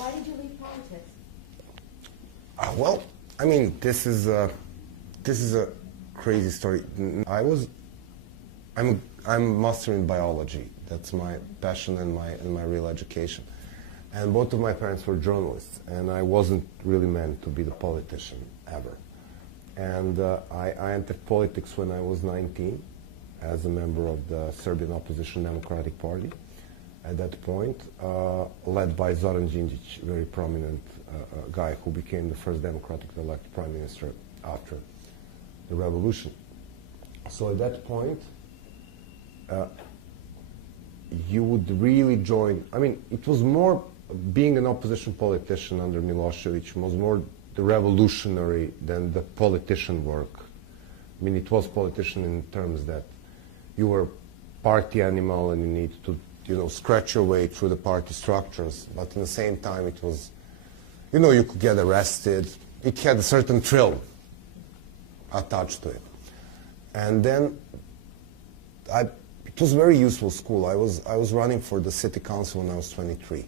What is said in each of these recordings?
Why did you leave politics? Well, I mean, this is a crazy story. I'm master in biology. That's my passion and my real education. And both of my parents were journalists, and I wasn't really meant to be the politician ever. And I entered politics when I was 19 as a member of the Serbian Opposition Democratic Party. At that point, led by Zoran Đinđić, a very prominent guy who became the first democratically elected prime minister after the revolution. So at that point, you would really join. I mean, it was more being an opposition politician under Milosevic was more the revolutionary than the politician work. I mean, it was politician in terms that you were party animal and you need to, scratch your way through the party structures. But at the same time, it was, you could get arrested. It had a certain thrill attached to it. And then it was a very useful school. I was running for the city council when I was 23.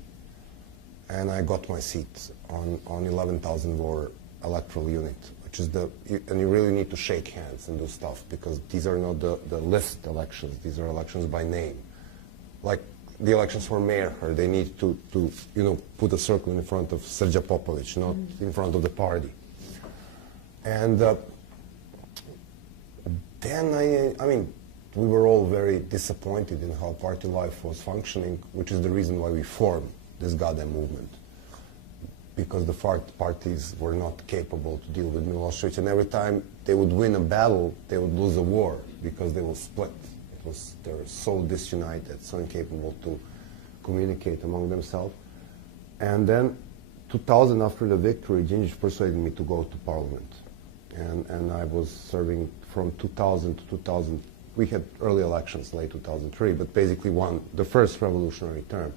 And I got my seat on 11,000 voter electoral unit, which is and you really need to shake hands and do stuff because these are not the list elections. These are elections by name. Like the elections for mayor, they need to put a circle in front of Srđa Popović, not in front of the party. And then I mean, we were all very disappointed in how party life was functioning, which is the reason why we formed this goddamn movement. Because the parties were not capable to deal with Milosevic, and every time they would win a battle, they would lose a war because they were split. They were so disunited, so incapable to communicate among themselves. And then, 2000, after the victory, Đinđić persuaded me to go to parliament. And I was serving from 2000 to 2000. We had early elections, late 2003, but basically won the first revolutionary term.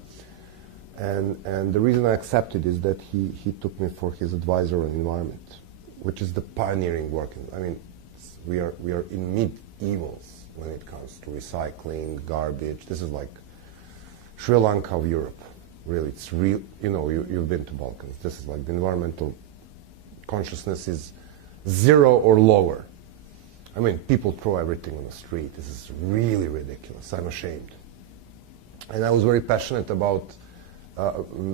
And the reason I accepted is that he took me for his advisor on environment, which is the pioneering work. I mean, we are in mid-evils when it comes to recycling, garbage. This is like Sri Lanka of Europe, really. It's real, you've been to Balkans. This is like the environmental consciousness is zero or lower. I mean, people throw everything on the street. This is really ridiculous. I'm ashamed. And I was very passionate about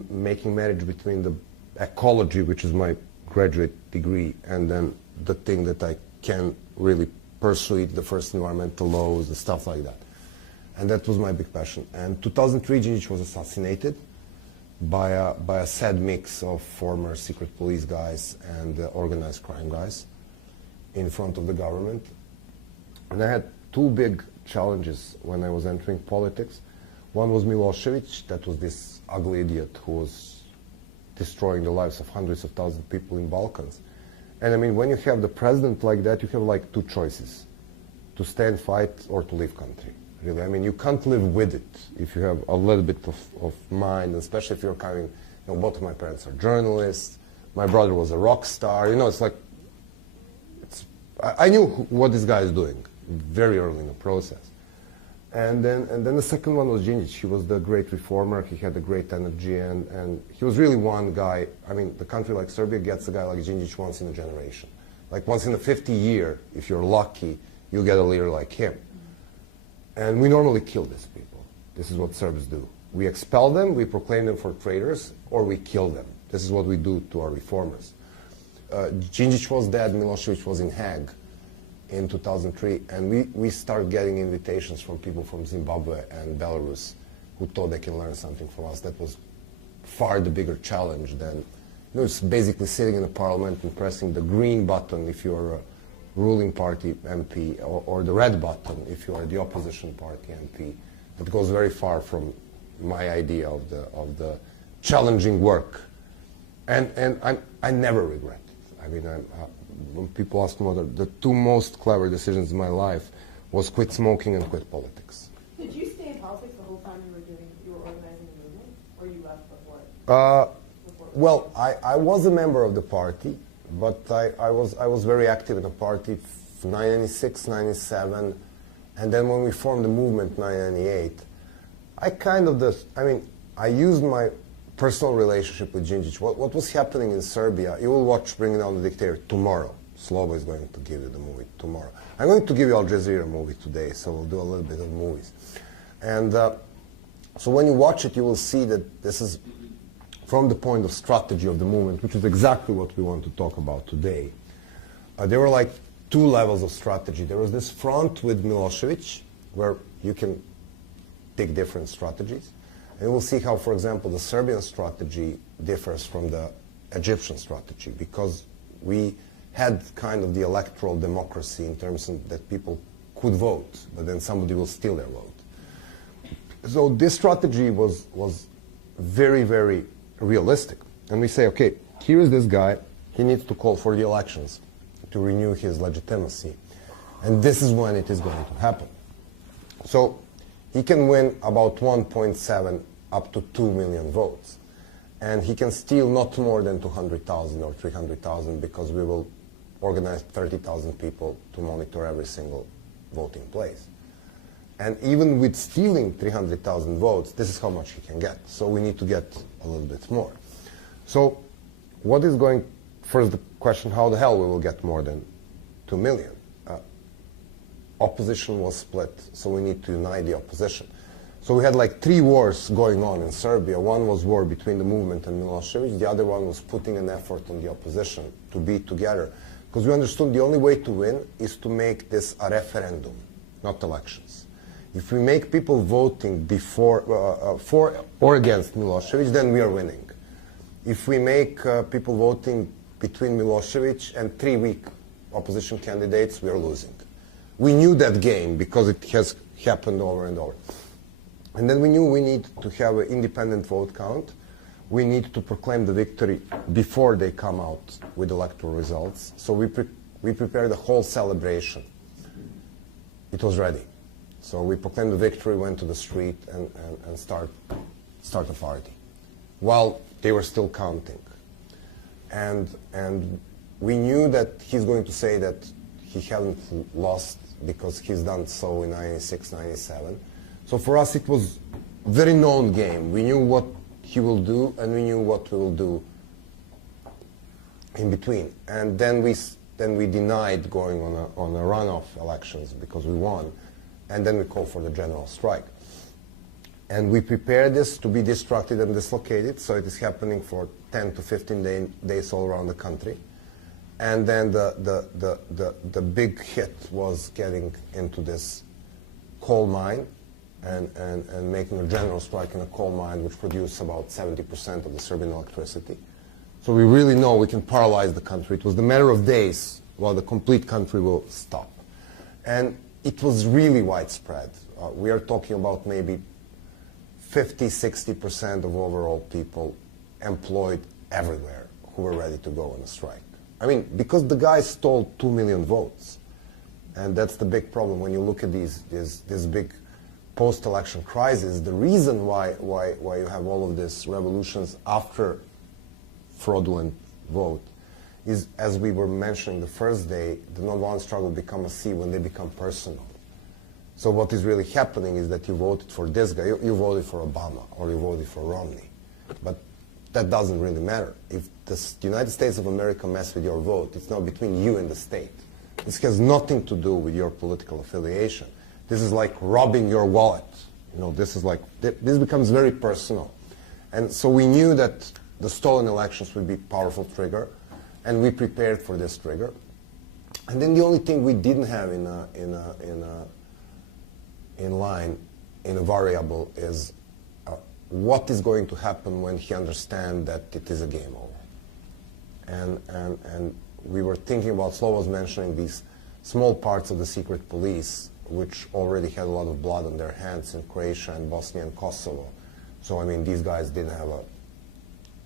making marriage between the ecology, which is my graduate degree, and then the thing that I can really pursue, the first environmental laws and stuff like that. And that was my big passion. And 2003, Đinđić was assassinated by a sad mix of former secret police guys and organized crime guys in front of the government. And I had two big challenges when I was entering politics. One was Milosevic, that was this ugly idiot who was destroying the lives of hundreds of thousands of people in Balkans. And I mean, when you have the president like that, you have like two choices: to stay and fight or to leave country. Really, I mean, you can't live with it if you have a little bit of mind, especially if you're coming. Both of my parents are journalists. My brother was a rock star. It's like I knew what this guy is doing very early in the process. And then the second one was Đinđić. He was the great reformer. He had a great energy, and he was really one guy. I mean, the country like Serbia gets a guy like Đinđić once in a generation. Like once in a 50 year, if you're lucky, you get a leader like him. And we normally kill these people. This is what Serbs do. We expel them, we proclaim them for traitors, or we kill them. This is what we do to our reformers. Đinđić was dead, Milosevic was in Hague in 2003, and we started getting invitations from people from Zimbabwe and Belarus who thought they can learn something from us. That was far the bigger challenge than, it's basically sitting in the parliament and pressing the green button if you're a ruling party MP, or the red button if you are the opposition party MP. That goes very far from my idea of the challenging work. And I never regret it. I mean, when people ask me what the two most clever decisions in my life was quit smoking and quit politics. Did you stay in politics the whole time you were organizing the movement, or you left before? Well, I was a member of the party, but I was very active in the party 1996, 1997, and then when we formed the movement 1998, I used my personal relationship with Djindjic. What was happening in Serbia, you will watch Bringing Down the Dictator tomorrow. Slobo is going to give you the movie tomorrow. I'm going to give you Al Jazeera movie today, so we'll do a little bit of movies. And so when you watch it, you will see that this is from the point of strategy of the movement, which is exactly what we want to talk about today. There were like two levels of strategy. There was this front with Milosevic, where you can pick different strategies. And we'll see how, for example, the Serbian strategy differs from the Egyptian strategy, because we had kind of the electoral democracy in terms of that people could vote, but then somebody will steal their vote. So this strategy was very, very realistic. And we say, okay, here is this guy, he needs to call for the elections to renew his legitimacy. And this is when it is going to happen. So he can win about 1.7 up to 2 million votes. And he can steal not more than 200,000 or 300,000, because we will organize 30,000 people to monitor every single voting place. And even with stealing 300,000 votes, this is how much he can get. So we need to get a little bit more. So what is going, first the question, how the hell we will get more than 2 million? Opposition was split, so we need to unite the opposition. So we had like 3 wars going on in Serbia. One was war between the movement and Milosevic. The other one was putting an effort on the opposition to be together. Because we understood the only way to win is to make this a referendum, not elections. If we make people voting before, for or against Milosevic, then we are winning. If we make people voting between Milosevic and 3 weak opposition candidates, we are losing. We knew that game because it has happened over and over. And then we knew we need to have an independent vote count. We need to proclaim the victory before they come out with electoral results. So we prepared a whole celebration. It was ready. So we proclaimed the victory, went to the street, and start a party while they were still counting. And we knew that he's going to say that he hadn't lost because he's done so in 96, 97. So for us it was a very known game. We knew what he will do, and we knew what we will do in between. And then we denied going on a runoff elections because we won. And then we called for the general strike. And we prepared this to be distracted and dislocated, so it is happening for 10 to 15 days all around the country. And then the big hit was getting into this coal mine and making a general strike in a coal mine, which produced about 70% of the Serbian electricity. So we really know we can paralyze the country. It was the matter of days while the complete country will stop. And it was really widespread. We are talking about maybe 50-60% of overall people employed everywhere who were ready to go on a strike. I mean, because the guy stole 2 million votes. And that's the big problem when you look at this big post-election crisis. The reason why you have all of these revolutions after fraudulent vote is, as we were mentioning the first day, the nonviolent struggle become a C when they become personal. So what is really happening is that you voted for this guy, you voted for Obama, or you voted for Romney. But that doesn't really matter. If the United States of America mess with your vote, it's not between you and the state. This has nothing to do with your political affiliation. This is like robbing your wallet. You know, this becomes very personal. And so we knew that the stolen elections would be a powerful trigger, and we prepared for this trigger. And then the only thing we didn't have in a variable is what is going to happen when he understands that it is a game over. And we were thinking about, Slobo was mentioning these small parts of the secret police which already had a lot of blood on their hands in Croatia and Bosnia and Kosovo. So I mean, these guys didn't have a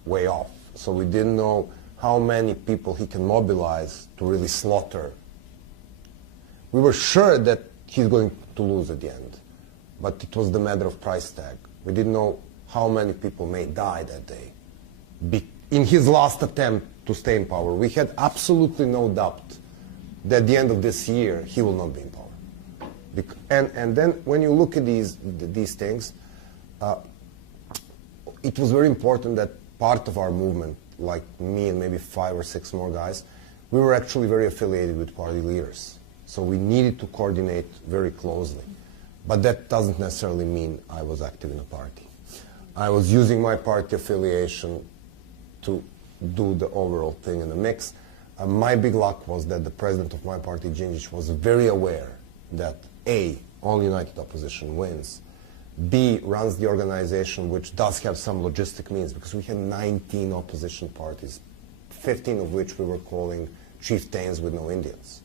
way off. So we didn't know how many people he can mobilize to really slaughter. We were sure that he's going to lose at the end, but it was the matter of price tag. We didn't know how many people may die that day in his last attempt to stay in power. We had absolutely no doubt that at the end of this year he will not be in power. And then when you look at these things, it was very important that part of our movement, like me and maybe 5 or 6 more guys, we were actually very affiliated with party leaders. So we needed to coordinate very closely. But that doesn't necessarily mean I was active in a party. I was using my party affiliation to do the overall thing in the mix. My big luck was that the president of my party, Djindjic, was very aware that A, all united opposition wins, B, runs the organization, which does have some logistic means, because we had 19 opposition parties, 15 of which we were calling chieftains with no Indians.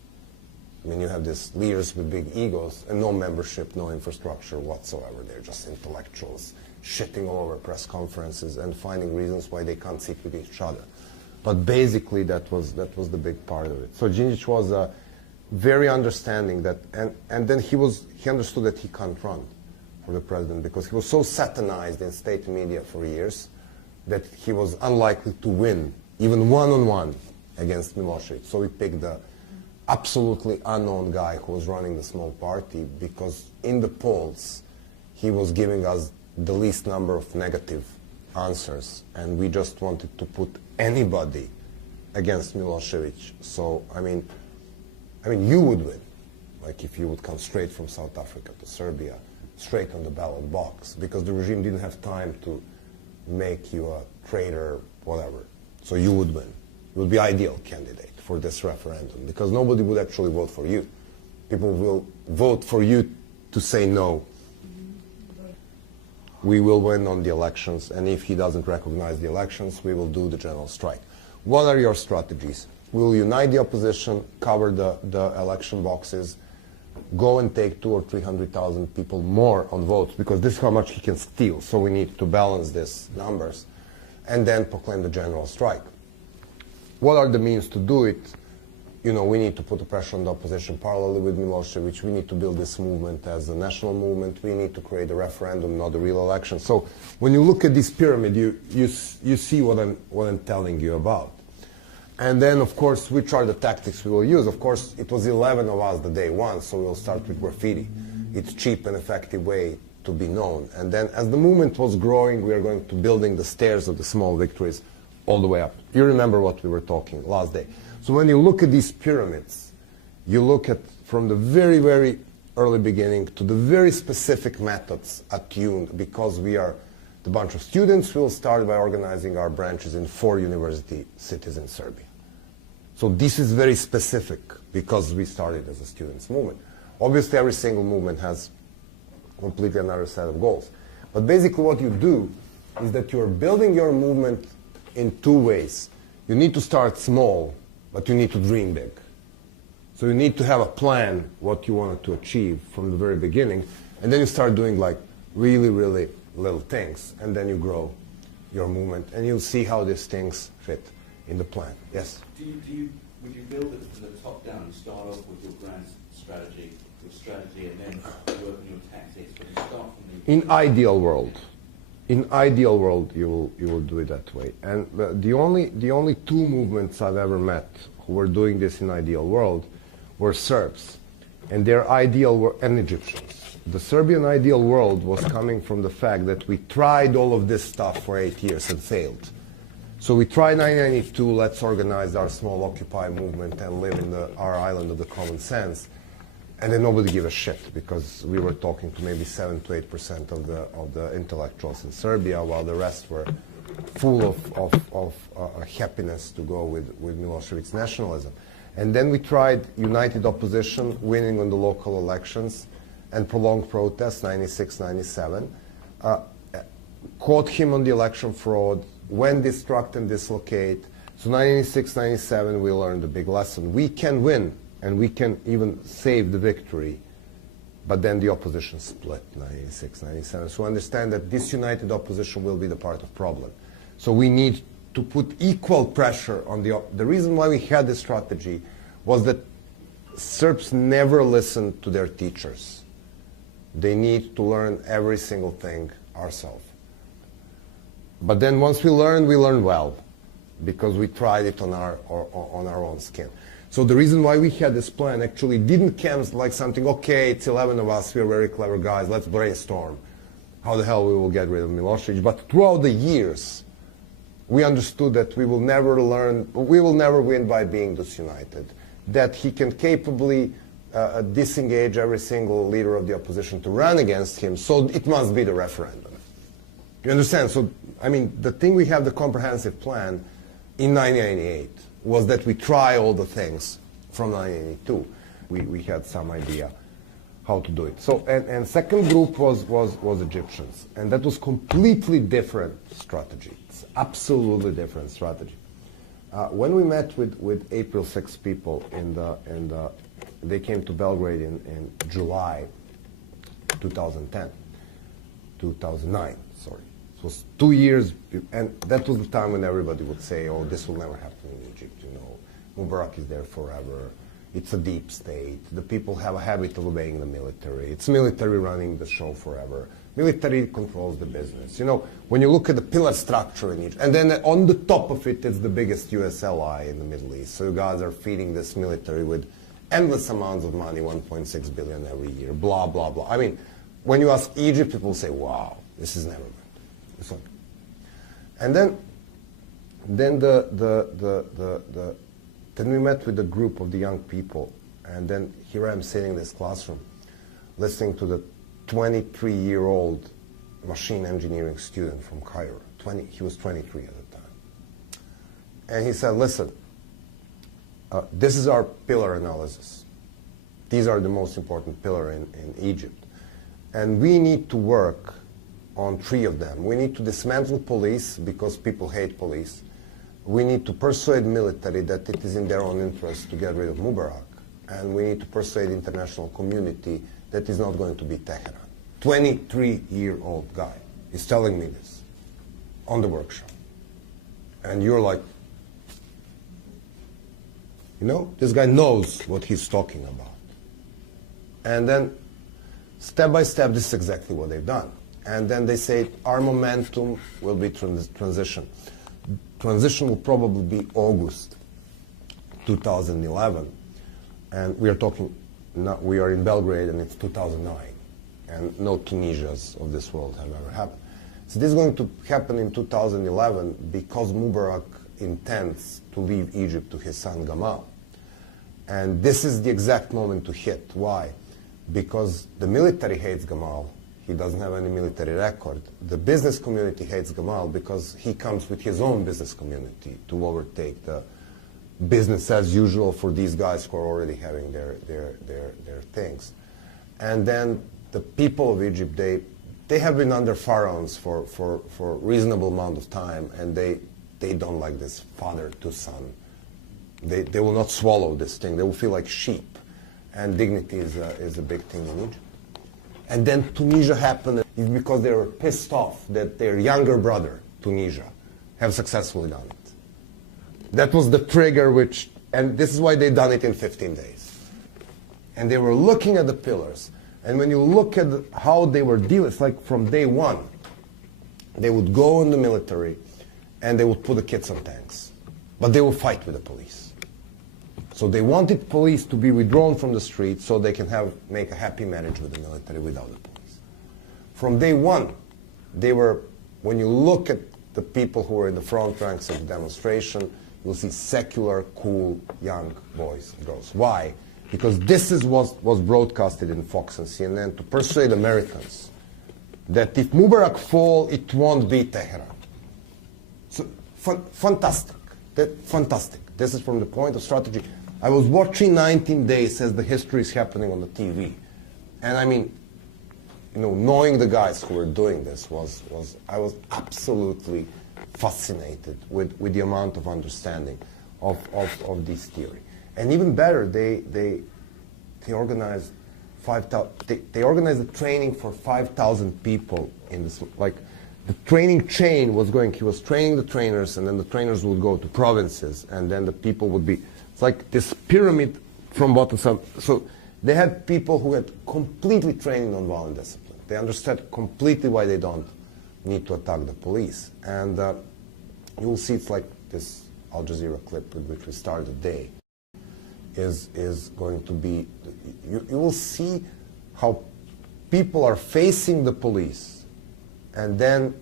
I mean, you have these leaders with big egos and no membership, no infrastructure whatsoever. They're just intellectuals shitting all over press conferences and finding reasons why they can't sit with each other. But basically, that was the big part of it. So Djindjic was very understanding that, and then he understood that he can't run for the president because he was so satanized in state media for years that he was unlikely to win, even one-on-one against Milosevic. So we picked the absolutely unknown guy who was running the small party because in the polls he was giving us the least number of negative answers, and we just wanted to put anybody against Milosevic. So I mean you would win, like if you would come straight from South Africa to Serbia, straight on the ballot box, because the regime didn't have time to make you a traitor, whatever. So you would win. You would be ideal candidate for this referendum because nobody would actually vote for you. People will vote for you to say no. We will win on the elections, and if he doesn't recognize the elections, we will do the general strike. What are your strategies? We will unite the opposition, cover the election boxes, go and take 200,000 or 300,000 people more on votes, because this is how much he can steal, so we need to balance these numbers, and then proclaim the general strike. What are the means to do it? You know, we need to put the pressure on the opposition parallelly with Milosevic. We need to build this movement as a national movement. We need to create a referendum, not a real election. So when you look at this pyramid, you see what I'm telling you about. And then, of course, which are the tactics we will use? Of course, it was 11 of us the day one, so we'll start with graffiti. It's a cheap and effective way to be known. And then as the movement was growing, we are going to building the stairs of the small victories all the way up. You remember what we were talking last day. So when you look at these pyramids, you look at from the very, very early beginning to the very specific methods attuned, because we are the bunch of students. We'll start by organizing our branches in 4 university cities in Serbia. So this is very specific because we started as a students' movement. Obviously, every single movement has completely another set of goals. But basically what you do is that you're building your movement in 2 ways. You need to start small, but you need to dream big. So you need to have a plan what you wanted to achieve from the very beginning, and then you start doing like really, really little things, and then you grow your movement, and you'll see how these things fit in the plan. Yes? Would you build it from the top down? You start off with your grand strategy, and then work on your tactics, but you start from the... In ideal world, you will do it that way. And the only 2 movements I've ever met who were doing this in ideal world were Serbs, and their ideal and Egyptians. The Serbian ideal world was coming from the fact that we tried all of this stuff for 8 years and failed. So we tried 1992, let's organize our small Occupy movement and live in our island of the common sense. And then nobody gave a shit because we were talking to maybe 7 to 8% of the intellectuals in Serbia, while the rest were full of happiness to go with Milosevic's nationalism. And then we tried united opposition, winning on the local elections, and prolonged protests, 96, 97. Caught him on the election fraud, when destruct and dislocate. So 96, 97, we learned a big lesson. We can win, and we can even save the victory, but then the opposition split, 96, 97. So understand that this united opposition will be the part of problem. So we need to put equal pressure on the reason why we had this strategy was that Serbs never listened to their teachers. They need to learn every single thing ourselves. But then once we learn well, because we tried it on our own skin. So the reason why we had this plan actually didn't come like something, okay, it's 11 of us, we're very clever guys, let's brainstorm. how the hell we will get rid of Milosevic. But throughout the years, we understood that we will never win by being disunited, that he can capably disengage every single leader of the opposition to run against him, so it must be the referendum. You understand? So, I mean, the thing we have the comprehensive plan in 1998 was that we try all the things from 1982. We had some idea how to do it. So, and second group was Egyptians, and that was completely different strategy. It's absolutely different strategy. When we met with April 6 people they came to Belgrade in July 2009, sorry. It was 2 years, and that was the time when everybody would say, oh, this will never happen in Egypt, you know. Mubarak is there forever. It's a deep state. The people have a habit of obeying the military. It's military running the show forever. Military controls the business. You know, when you look at the pillar structure in Egypt, and then on the top of it, it's the biggest US ally in the Middle East. So you guys are feeding this military with endless amounts of money, 1.6 billion every year, blah, blah, blah. I mean, when you ask Egypt, people say, wow, this is never good. It's like, and then we met with a group of the young people, and then here I am sitting in this classroom, listening to the 23-year-old machine engineering student from Cairo. He was 23 at the time. And he said, listen, this is our pillar analysis. These are the most important pillar in Egypt. And we need to work on 3 of them. We need to dismantle police because people hate police. We need to persuade military that it is in their own interest to get rid of Mubarak. And we need to persuade the international community that is not going to be Tehran. 23-year-old guy is telling me this on the workshop. And you're like, you know, this guy knows what he's talking about. And then, step by step, this is exactly what they've done. And then they say, our momentum will be transition. Transition will probably be August 2011. And we are talking, we are in Belgrade, and it's 2009. And no Tunisias of this world have ever happened. So this is going to happen in 2011 because Mubarak intends to leave Egypt to his son Gamal. And this is the exact moment to hit. Why? Because the military hates Gamal. He doesn't have any military record. The business community hates Gamal because he comes with his own business community to overtake the business as usual for these guys who are already having their things. And then the people of Egypt, they have been under pharaohs for a reasonable amount of time, and they don't like this father to son. They will not swallow this thing. They will feel like sheep. And dignity is a big thing in Egypt. And then Tunisia happened because they were pissed off that their younger brother, Tunisia, have successfully done it. That was the trigger and this is why they've done it in 15 days. And they were looking at the pillars. And when you look at how they were dealing, it's like from day one, they would go in the military and they would put the kids on tanks. But they would fight with the police. So they wanted police to be withdrawn from the street so they can make a happy marriage with the military without the police. From day one, when you look at the people who were in the front ranks of the demonstration, you'll see secular, cool, young boys and girls. Why? Because this is what was broadcasted in Fox and CNN to persuade Americans that if Mubarak falls, it won't be Tehran. So, fantastic. Fantastic. This is from the point of strategy. I was watching 19 Days as the history is happening on the TV. And I mean, you know, knowing the guys who were doing this I was absolutely fascinated with the amount of understanding of this theory. And even better, they organized they organized a training for 5,000 people in this. Like, the training chain was going. He was training the trainers, and then the trainers would go to provinces, and then the people would be. It's like this pyramid from bottom up. So they had people who had completely trained in nonviolent discipline. They understood completely why they don't need to attack the police. And you will see it's like this Al Jazeera clip with which we started the day is going to be, you will see how people are facing the police and then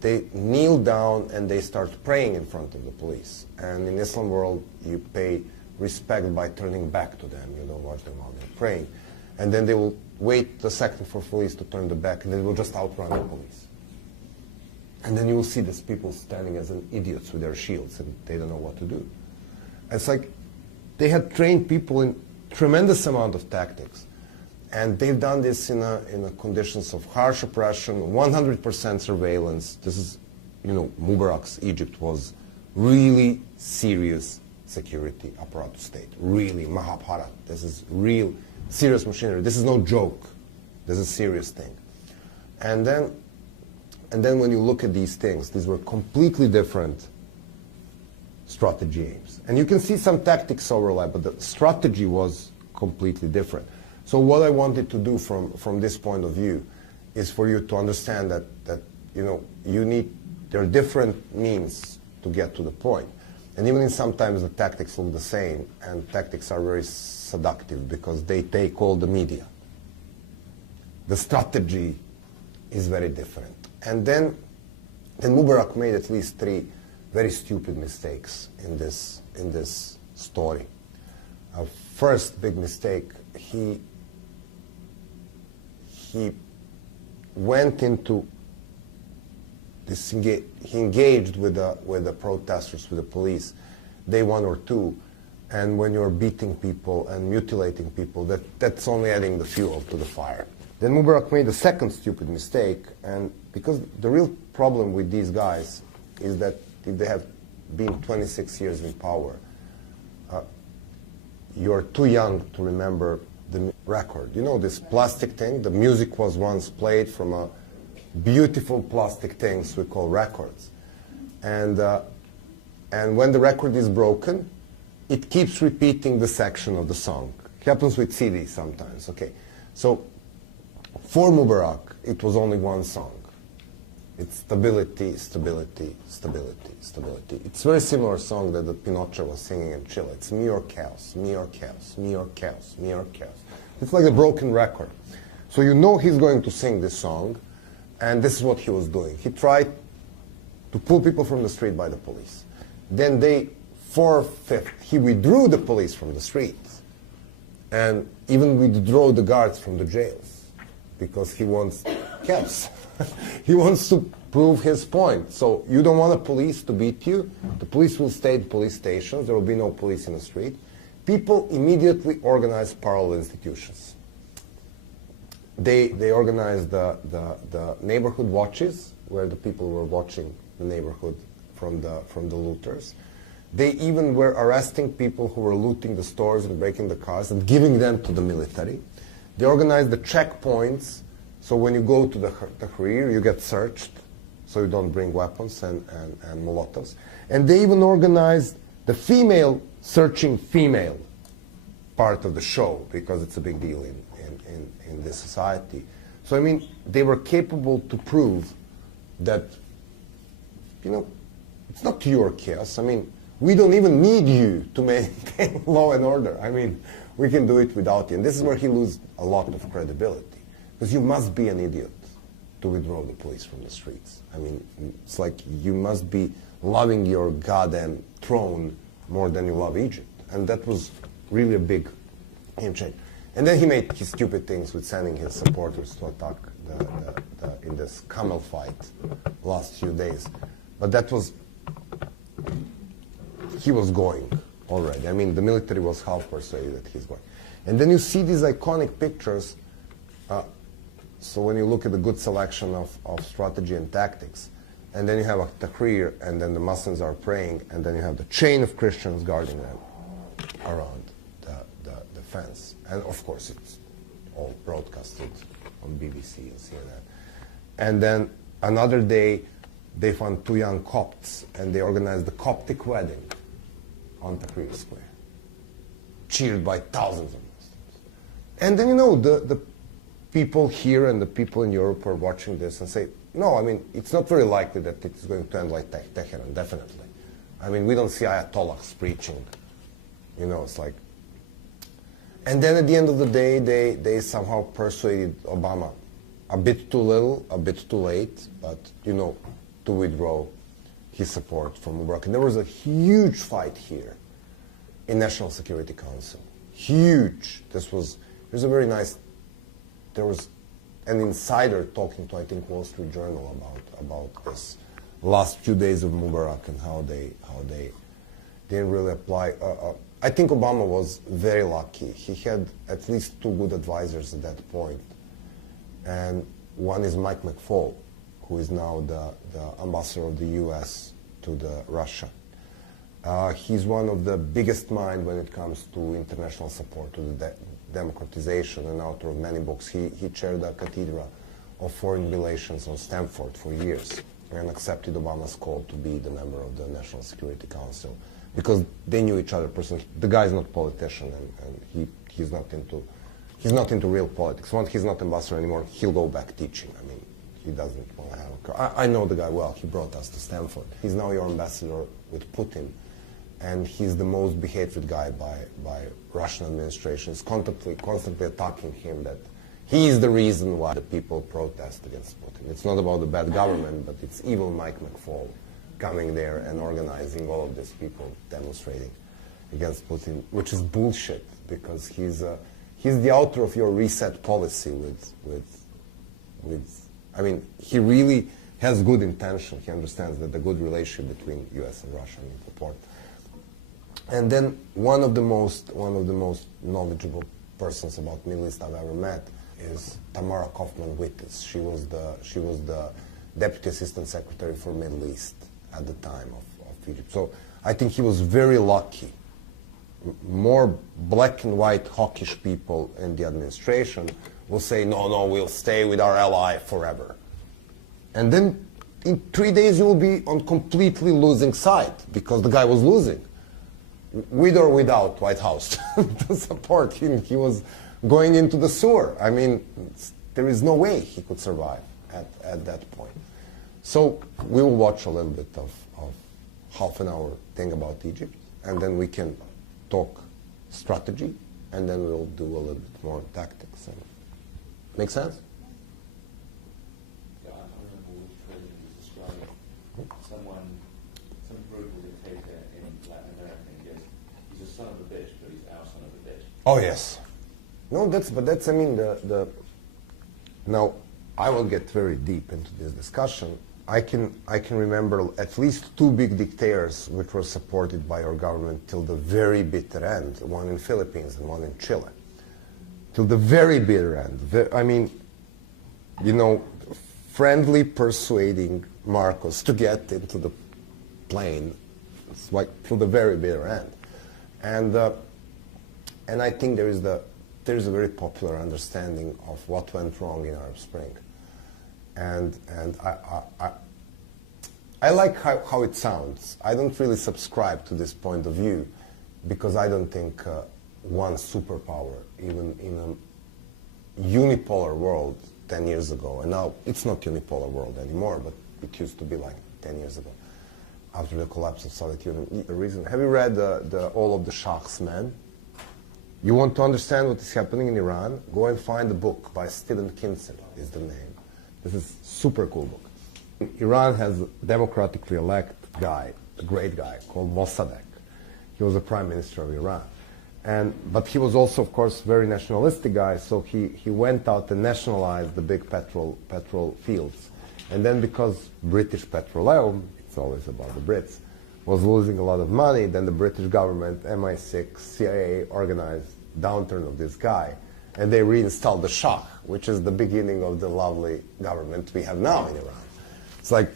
they kneel down and they start praying in front of the police. And in Islam world, you pay respect by turning back to them. You don't watch them while they're praying. And then they will wait a second for police to turn the back, and then they will just outrun the police. And then you will see these people standing as idiots with their shields, and they don't know what to do. It's like they had trained people in tremendous amount of tactics. And they've done this in a conditions of harsh oppression, 100% surveillance. This is, Mubarak's Egypt was really serious security apparatus state. Really, Mahabharat. This is real, serious machinery. This is no joke. This is a serious thing. And then when you look at these things, these were completely different strategy aims. And you can see some tactics overlap, but the strategy was completely different. So what I wanted to do from this point of view is for you to understand that there are different means to get to the point. And even sometimes the tactics look the same, and tactics are very seductive because they take all the media. The strategy is very different. And then Mubarak made at least 3 very stupid mistakes in this story. First big mistake, he went into this. He engaged with the protesters, with the police, day 1 or 2, and when you're beating people and mutilating people, that's only adding the fuel to the fire. Then Mubarak made a second stupid mistake, and because the real problem with these guys is that if they have been 26 years in power, you're too young to remember the record. You know this plastic thing? The music was once played from a beautiful plastic things we call records. And when the record is broken, it keeps repeating the section of the song. It happens with CDs sometimes, okay? So for Mubarak, it was only one song. It's stability, stability, stability, stability. It's a very similar song that the Pinochet was singing in Chile. It's me or chaos, me or chaos, me or chaos, me or chaos. It's like a broken record. So you know he's going to sing this song, and this is what he was doing. He tried to pull people from the street by the police. Then he withdrew the police from the streets, and even withdrew the guards from the jails, because he wants chaos. He wants to prove his point. So you don't want the police to beat you. The police will stay at police stations. There will be no police in the street. People immediately organize parallel institutions. They organized the neighborhood watches, where the people were watching the neighborhood from the looters. They even were arresting people who were looting the stores and breaking the cars and giving them to the military. They organized the checkpoints. So when you go to the Tahrir, you get searched, so you don't bring weapons and Molotovs. And they even organized the female searching female part of the show, because it's a big deal in this society. So I mean, they were capable to prove that, it's not your chaos. I mean, we don't even need you to maintain law and order. I mean, we can do it without you. And this is where he loses a lot of credibility. Because you must be an idiot to withdraw the police from the streets. I mean, it's like you must be loving your goddamn throne more than you love Egypt. And that was really a big game change. And then he made his stupid things with sending his supporters to attack in this camel fight last few days. But that was, he was going already. I mean, the military was half persuaded that he's going. And then you see these iconic pictures. So when you look at the good selection of strategy and tactics, and then you have a Tahrir, and then the Muslims are praying, and then you have the chain of Christians guarding them around the fence. And of course it's all broadcasted on BBC and CNN. And then another day, they found 2 young Copts, and they organized the Coptic wedding on Tahrir Square, cheered by thousands of Muslims. And then, the people here and the people in Europe are watching this and say, no, I mean, it's not very likely that it's going to end like Tehran, definitely. I mean, we don't see Ayatollahs preaching. It's like... And then at the end of the day, they somehow persuaded Obama a bit too little, a bit too late, but, you know, to withdraw his support from Mubarak. And there was a huge fight here in National Security Council. Huge. There's a very nice, there was an insider talking to, I think, Wall Street Journal about this last few days of Mubarak and how they didn't really apply. I think Obama was very lucky. He had at least 2 good advisors at that point. And one is Mike McFaul, who is now the ambassador of the U.S. to Russia. He's one of the biggest minds when it comes to international support to the democratization, and author of many books. He chaired the Cathedra of Foreign Relations on Stanford for years and accepted Obama's call to be the member of the National Security Council because they knew each other personally. The guy's not a politician, and he's not into real politics. Once he's not ambassador anymore, he'll go back teaching. I mean, he doesn't want to have a career. I know the guy well. He brought us to Stanford. He's now your ambassador with Putin, and he's the most behaved guy by Russian administration. It's constantly attacking him that he is the reason why the people protest against Putin. It's not about the bad government, but it's evil Mike McFaul coming there and organizing all of these people demonstrating against Putin, which is bullshit because he's the author of your reset policy I mean, he really has good intention. He understands that the good relationship between U.S. and Russia is important. And then one of the most knowledgeable persons about Middle East I've ever met is Tamara Kaufman-Wittis. She was the Deputy Assistant Secretary for Middle East at the time of Egypt. So I think he was very lucky. More black and white hawkish people in the administration will say, no, we'll stay with our ally forever. And then in 3 days you will be on completely losing side because the guy was losing. With or without White House to support him. He was going into the sewer. I mean, there is no way he could survive at that point. So we will watch a little bit of half an hour thing about Egypt, and then we can talk strategy, and then we'll do a little bit more tactics. Make sense? Yeah, I remember which president was describing some brutal dictator in Latin America, and he goes, he's a son of a bitch, but he's our son of a bitch. Oh yes. No, that's I mean now I will get very deep into this discussion. I can remember at least 2 big dictators which were supported by our government till the very bitter end, one in Philippines and one in Chile. Till the very bitter end. I mean, you know, friendly persuading Marcos to get into the plane. It's like till the very bitter end. And I think there is a very popular understanding of what went wrong in Arab Spring. And I like how it sounds. I don't really subscribe to this point of view because I don't think one superpower, even in a unipolar world 10 years ago, and now it's not unipolar world anymore, but it used to be like 10 years ago, after the collapse of Soviet Union. The reason, have you read All of the Shah's Men? You want to understand what is happening in Iran? Go and find the book by Stephen Kinson is the name. This is a super cool book. Iran has a democratically elected guy, a great guy called Mossadegh. He was the prime minister of Iran. But he was also, of course, very nationalistic guy, so he went out and nationalized the big petrol fields. And then because British Petroleum, it's always about the Brits, was losing a lot of money, then the British government, MI6, CIA, organized downturn of this guy, and they reinstalled the Shah, which is the beginning of the lovely government we have now in Iran. It's like,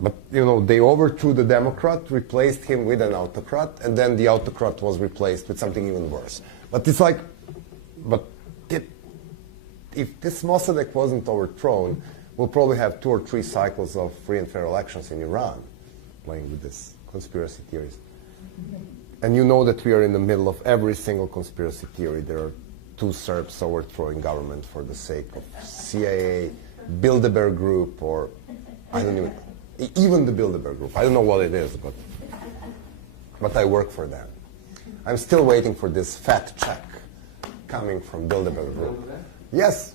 but you know, they overthrew the Democrat, replaced him with an autocrat, and then the autocrat was replaced with something even worse. But it's like, if this Mossadegh wasn't overthrown, we'll probably have 2 or 3 cycles of free and fair elections in Iran, playing with this conspiracy theories. And you know that we are in the middle of every single conspiracy theory. There are 2 Serbs overthrowing government for the sake of CIA, Bilderberg Group, or I don't even the Bilderberg Group. I don't know what it is, but I work for them. I'm still waiting for this fat check coming from Bilderberg Group. Yes.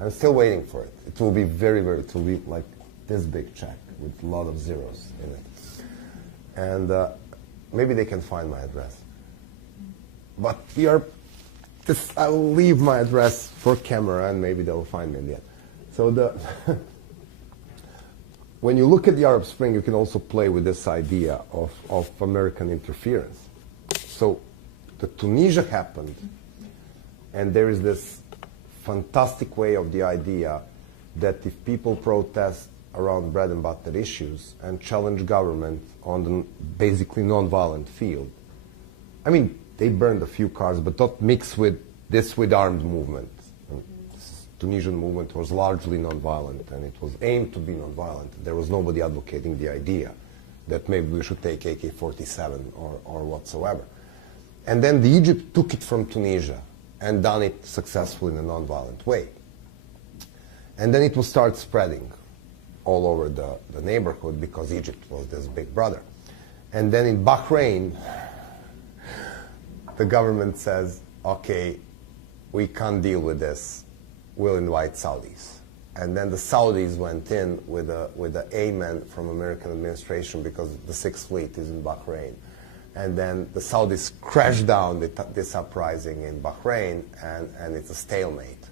I'm still waiting for it. It will be it will be like this big check with a lot of zeros in it. And maybe they can find my address. But I will leave my address for camera, and maybe they'll find me in the end. So when you look at the Arab Spring, you can also play with this idea of American interference. So the Tunisia happened, and there is this fantastic way of the idea that if people protest around bread and butter issues and challenge government on the basically non-violent field, I mean, they burned a few cars, but not mix with armed movement. This Tunisian movement was largely non-violent, and it was aimed to be non-violent. There was nobody advocating the idea that maybe we should take AK-47 or whatsoever. And then Egypt took it from Tunisia and done it successfully in a non-violent way. And then it will start spreading all over the neighborhood because Egypt was this big brother. And then in Bahrain, the government says, okay, we can't deal with this, we'll invite Saudis. And then the Saudis went in with the amen from American administration because the Sixth Fleet is in Bahrain. And then the Saudis crashed down this uprising in Bahrain, and it's a stalemate.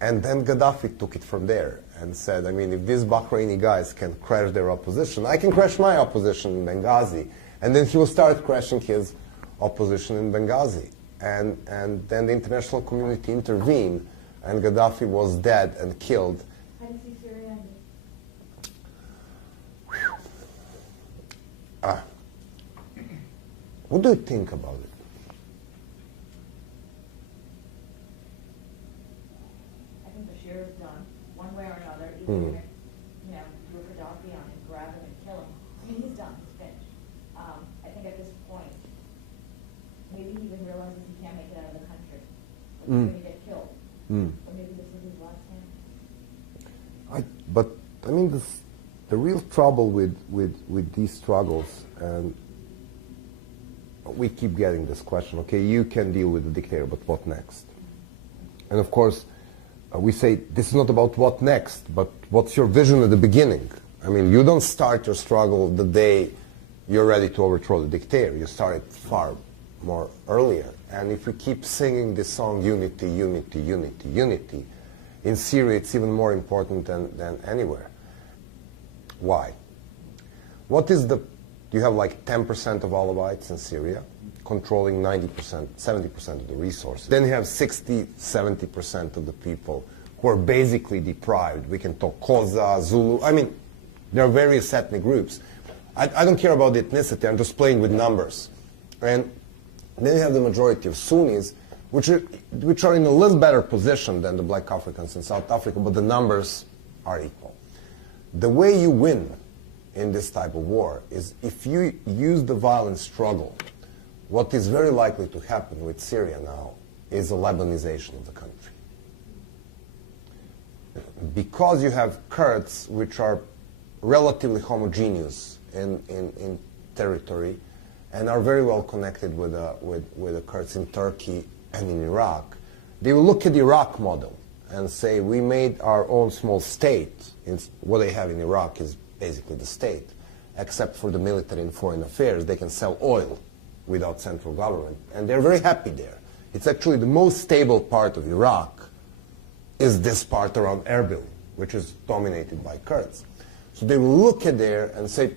And then Gaddafi took it from there and said, I mean, if these Bahraini guys can crash their opposition, I can crash my opposition in Benghazi. And then he will start crashing his opposition in Benghazi. And then the international community intervened, and Gaddafi was dead and killed. How do you see Syria ending? What do you think about it? I think Bashir is done, one way or another. Either do a Gaddafi on him, grab him and kill him. I mean, he's done. He's finished. I think at this point, maybe he even realizes he can't make it out of the country. He's going to get killed. But maybe this is his last stand. But I mean, the real trouble with these struggles, and we keep getting this question, okay, you can deal with the dictator, but what next? And of course, we say this is not about what next, but what's your vision at the beginning? I mean, you don't start your struggle the day you're ready to overthrow the dictator. You start it far more earlier. And if we keep singing this song, unity, unity, unity, unity, in Syria it's even more important than anywhere. Why? What is you have like 10% of Alawites in Syria, controlling 90%, 70% of the resources. Then you have 60, 70% of the people who are basically deprived. We can talk Koza, Zulu. I mean, there are various ethnic groups. I don't care about the ethnicity. I'm just playing with numbers. And then you have the majority of Sunnis, which are in a little better position than the black Africans in South Africa, but the numbers are equal. The way you win in this type of war is if you use the violent struggle. What is very likely to happen with Syria now is a Lebanization of the country. Because you have Kurds, which are relatively homogeneous in territory, and are very well connected with the Kurds in Turkey and in Iraq, they will look at the Iraq model and say, we made our own small state. What they have in Iraq is basically the state, except for the military and foreign affairs. They can sell oil without central government, and they're very happy there. It's actually the most stable part of Iraq is this part around Erbil, which is dominated by Kurds. So they will look at there and say,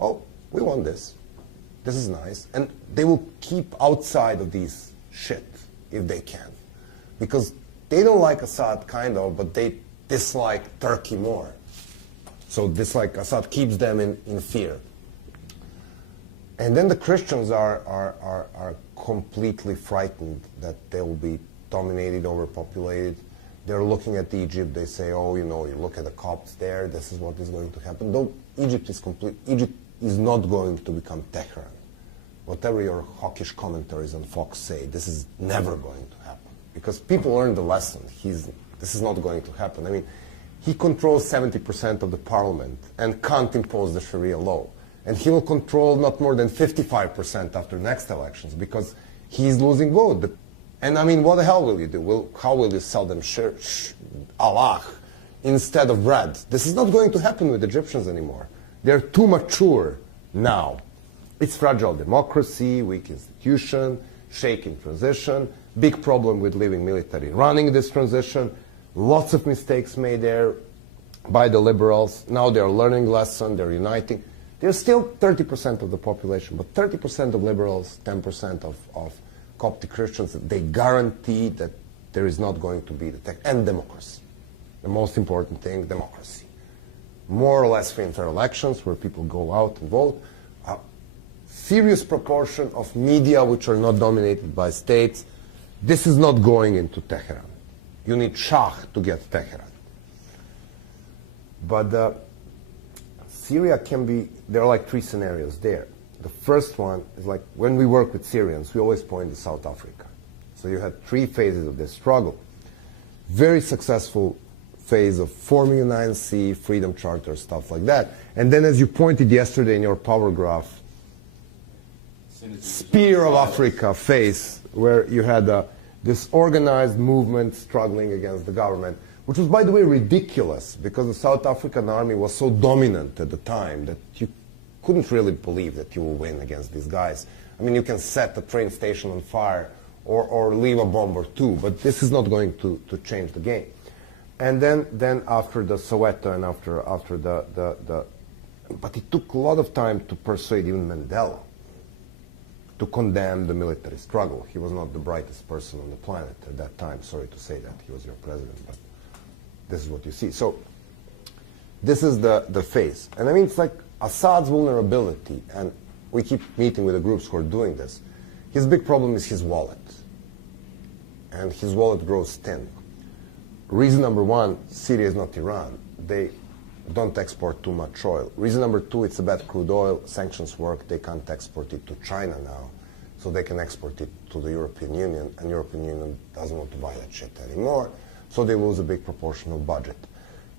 oh, we want this. This is nice. And they will keep outside of these shit if they can. Because they don't like Assad, kind of, but they dislike Turkey more. So dislike Assad keeps them in fear. And then the Christians are completely frightened that they will be dominated, overpopulated. They're looking at Egypt. They say, oh, you look at the Copts there. This is what is going to happen. Though Egypt is not going to become Tehran. Whatever your hawkish commentaries on Fox say, this is never going to happen. Because people learned the lesson. This is not going to happen. I mean, he controls 70% of the parliament and can't impose the Sharia law. And he will control not more than 55% after next elections because he's losing vote. And I mean, what the hell will you do? How will you sell them Allah instead of bread? This is not going to happen with Egyptians anymore. They're too mature now. It's fragile democracy, weak institution, shaking transition, big problem with leaving military running this transition, lots of mistakes made there by the liberals. Now they're learning lesson, they're uniting. They're still 30% of the population, but 30% of liberals, 10% of Coptic Christians, they guarantee that there is not going to be the tech and democracy. The most important thing, democracy. More or less free and fair elections where people go out and vote. A serious proportion of media which are not dominated by states. This is not going into Tehran. You need Shah to get Tehran. But Syria can be, there are like three scenarios there. The first one is like when we work with Syrians, we always point to South Africa. So you had three phases of this struggle. Very successful phase of forming an INC, Freedom Charter, stuff like that. And then as you pointed yesterday in your power graph, Spear of Africa phase, where you had this organized movement struggling against the government, which was, by the way, ridiculous because the South African army was so dominant at the time that you couldn't really believe that you will win against these guys. I mean, you can set a train station on fire or leave a bomb or two, but this is not going to change the game. And then after the Soweto and after the but it took a lot of time to persuade even Mandela to condemn the military struggle. He was not the brightest person on the planet at that time. Sorry to say that. He was your president, but this is what you see. So this is the phase. And I mean, it's like Assad's vulnerability, and we keep meeting with the groups who are doing this. His big problem is his wallet. And his wallet grows thin. Reason number one, Syria is not Iran. They don't export too much oil. Reason number two, it's a bad crude oil. Sanctions work. They can't export it to China now. So they can export it to the European Union, and European Union doesn't want to buy that shit anymore. So they lose a big proportional budget.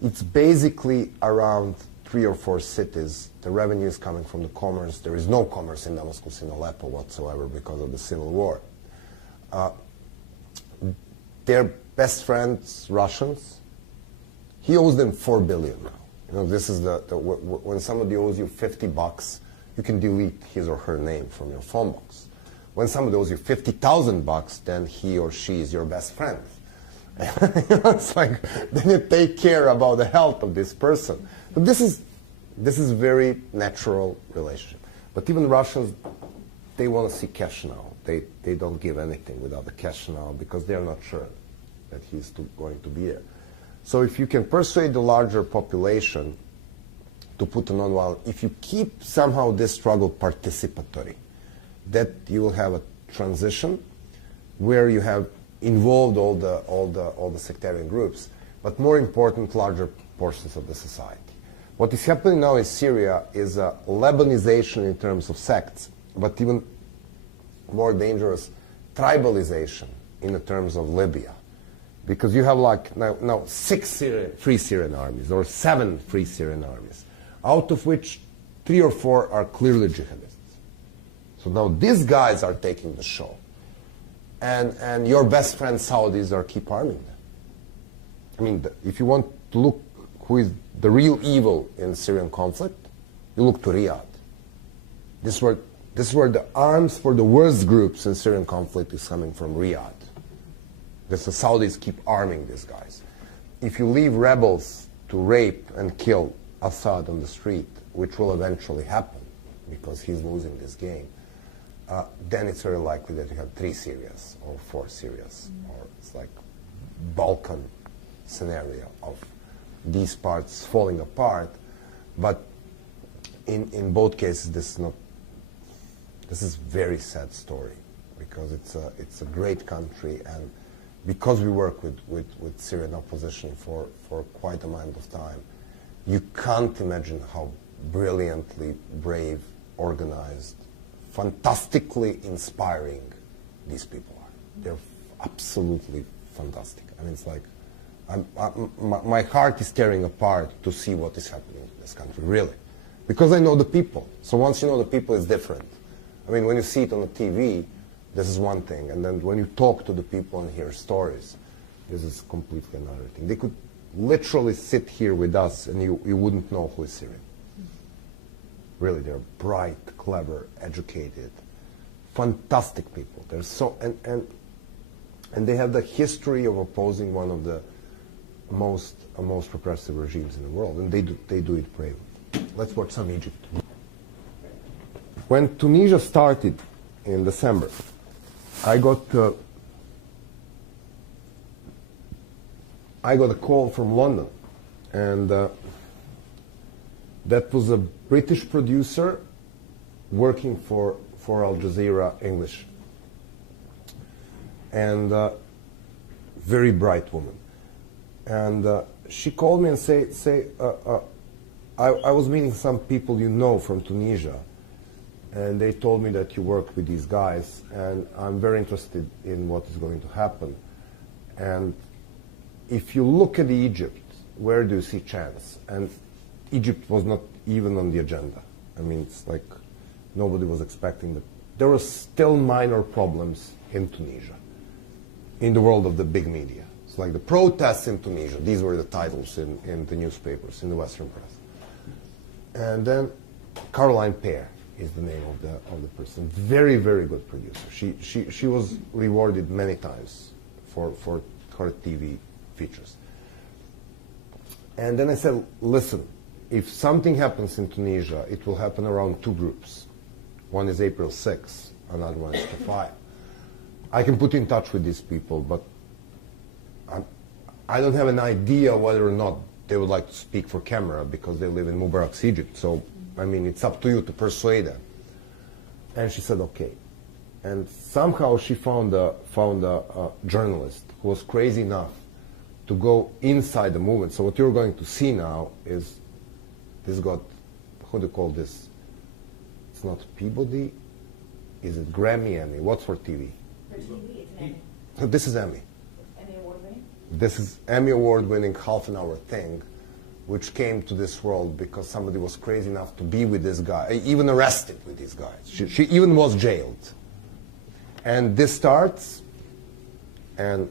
It's basically around 3 or 4 cities. The revenue is coming from the commerce. There is no commerce in Damascus, in Aleppo whatsoever because of the civil war. Their best friends, Russians, he owes them $4 billion now. You know, this is when somebody owes you $50, you can delete his or her name from your phone box. When somebody owes you $50,000, then he or she is your best friend. It's like, then you take care about the health of this person. But this is a very natural relationship. But even Russians, they want to see cash now. They don't give anything without the cash now because they're not sure that he's going to be there. So if you can persuade the larger population to put a non-violent, if you keep somehow this struggle participatory, that you will have a transition where you have involved all the sectarian groups, but more important, larger portions of the society. What is happening now in Syria is a Lebanization in terms of sects, but even more dangerous, tribalization in the terms of Libya. Because you have like now 6 free Syrian armies, or 7 free Syrian armies, out of which 3 or 4 are clearly jihadists. So now these guys are taking the show. And your best friend Saudis are keep arming them. I mean, if you want to look who is the real evil in the Syrian conflict, you look to Riyadh. This is where the arms for the worst groups in Syrian conflict is coming from Riyadh. The Saudis keep arming these guys. If you leave rebels to rape and kill Assad on the street, which will eventually happen because he's losing this game, then it's very likely that you have 3 Syrias or 4 Syrias, or it's like Balkan scenario of these parts falling apart. But in both cases, this is very sad story because it's a great country, and because we work with Syrian opposition for quite a amount of time, you can't imagine how brilliantly brave, organized, fantastically inspiring these people are. They're absolutely fantastic. I mean, it's like, my heart is tearing apart to see what is happening in this country, really. Because I know the people. So once you know the people, it's different. I mean, when you see it on the TV, This is one thing. And then when you talk to the people and hear stories, this is completely another thing. They could literally sit here with us and you wouldn't know who is Syrian. Really, they're bright, clever, educated, fantastic people. They're so, and they have the history of opposing one of the most repressive regimes in the world, and they do it bravely. Let's watch some Egypt. When Tunisia started in December, I got a call from London, and that was a British producer working for Al Jazeera English, and very bright woman. And she called me and I was meeting some people you know from Tunisia, and they told me that you work with these guys, and I'm very interested in what is going to happen. And if you look at Egypt, where do you see chance? And Egypt was not even on the agenda. I mean, it's like nobody was expecting that. There were still minor problems in Tunisia, in the world of the big media. It's like the protests in Tunisia. These were the titles in the newspapers, in the Western press. And then Caroline Pear is the name of the person. Very, very good producer. She was rewarded many times for her TV features. And then I said, listen, if something happens in Tunisia, it will happen around two groups. One is April 6th, another one is Kafaya. I can put you in touch with these people, but I don't have an idea whether or not they would like to speak for camera because they live in Mubarak's Egypt. So, I mean, it's up to you to persuade them. And she said, okay. And somehow she found a journalist who was crazy enough to go inside the movement. So what you're going to see now is this got, how do you call this? It's not Peabody. Is it Grammy, Emmy? What's for TV? For TV, it's an Emmy. This is Emmy. Emmy Award winning? This is Emmy Award winning half-an-hour thing, which came to this world because somebody was crazy enough to be with this guy, even arrested with these guys. She even was jailed. And this starts, and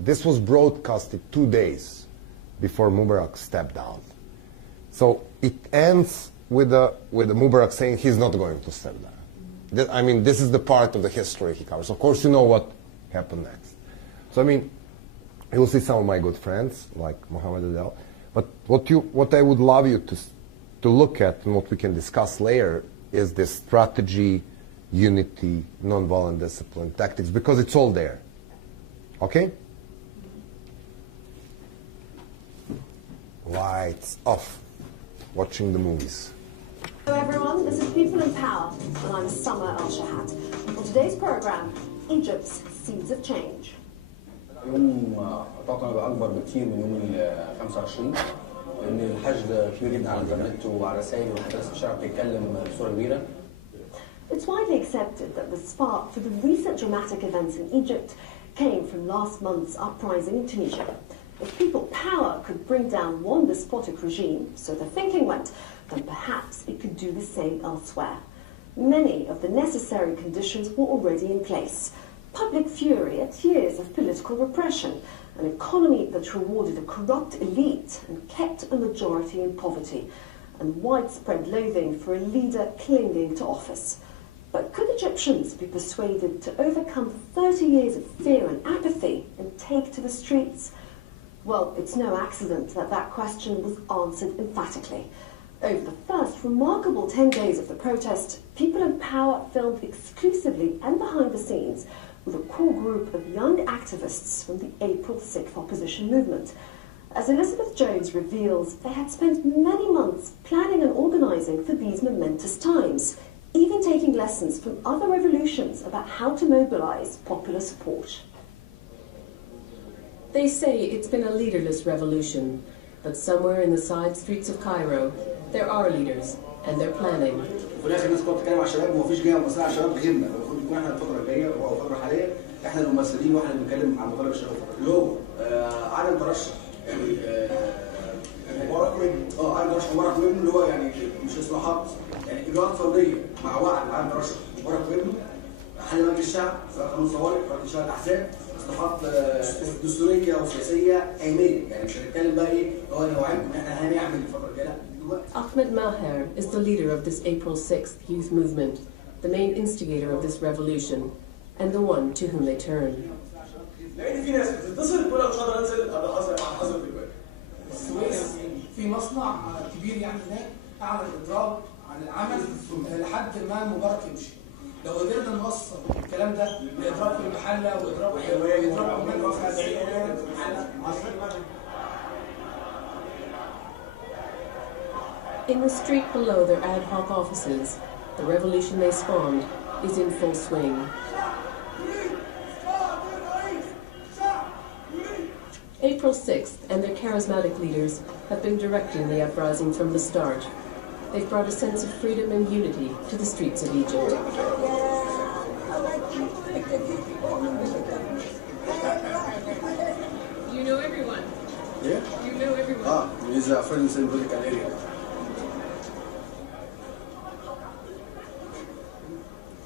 this was broadcasted 2 days before Mubarak stepped down. So it ends with the Mubarak saying he's not going to step down. I mean, this is the part of the history he covers. Of course, you know what happened next. So I mean, you'll see some of my good friends like Mohammed Adel. But what I would love you to look at and what we can discuss later is this strategy, unity, nonviolent discipline, tactics, because it's all there. Okay? Lights off. Watching the movies. Hello everyone, this is People in Power, and I'm Summer Al-Shahad. On today's program, Egypt's Seeds of Change. يوم تعتبر اكبر بكثير من يوم ال 25 لان الحشد كبير جدا على الانترنت وعلى الرسائل وحتى الناس في الشارع بتتكلم بصوره كبيره. It's widely accepted that the spark for the recent dramatic events in Egypt came from last month's uprising in Tunisia. If people power could bring down one despotic regime, so the thinking went, then perhaps it could do the same elsewhere. Many of the necessary conditions were already in place. Public fury at years of political repression, an economy that rewarded a corrupt elite and kept a majority in poverty, and widespread loathing for a leader clinging to office. But could Egyptians be persuaded to overcome 30 years of fear and apathy and take to the streets? Well, it's no accident that that question was answered emphatically. Over the first remarkable 10 days of the protest, People in Power filmed exclusively and behind the scenes with a core group of young activists from the April 6th opposition movement. As Elizabeth Jones reveals, they had spent many months planning and organising for these momentous times, even taking lessons from other revolutions about how to mobilise popular support. They say it's been a leaderless revolution, but somewhere in the side streets of Cairo, there are leaders, and they're planning. وفي الاخر الناس كلها بتتكلم على الشباب ومفيش جهه مصنعه على الشباب غيرنا، المفروض يكون احنا الفتره الجايه والفتره الحاليه احنا الممثلين واحنا اللي بنتكلم عن مطالب الشباب. اليوم عدم ترشح مبارك وابنه عدم ترشح مبارك وابنه اللي هو يعني مش اصلاحات يعني اجراءات فوريه مع وعد عدم ترشح مبارك وابنه حل مجلس الشعب، قانون الطوارئ، قانون شؤون الاحزاب، اصلاحات دستوريه وسياسيه علميه، يعني مش هنتكلم بقى ايه هو انا وعدكم ان احنا هنعمل الفتره الجايه، لا دلوقتي. Ahmed Maher is the leader of this April 6th youth movement, the main instigator of this revolution, and the one to whom they turn. لان في ناس بتتصل تقول انا مش قادر انزل انا حصل في البلد. السويس في مصنع كبير يعني هناك اعلن اضراب عن العمل لحد ما مبارك يمشي. لو قدرنا نوصل الكلام ده لاضراب في المحله واضراب كمان رفع السيارات In the street below their ad hoc offices, the revolution they spawned is in full swing. April 6th and their charismatic leaders have been directing the uprising from the start. They've brought a sense of freedom and unity to the streets of Egypt. You know everyone. Yeah? You know everyone. He's a friend in the political area.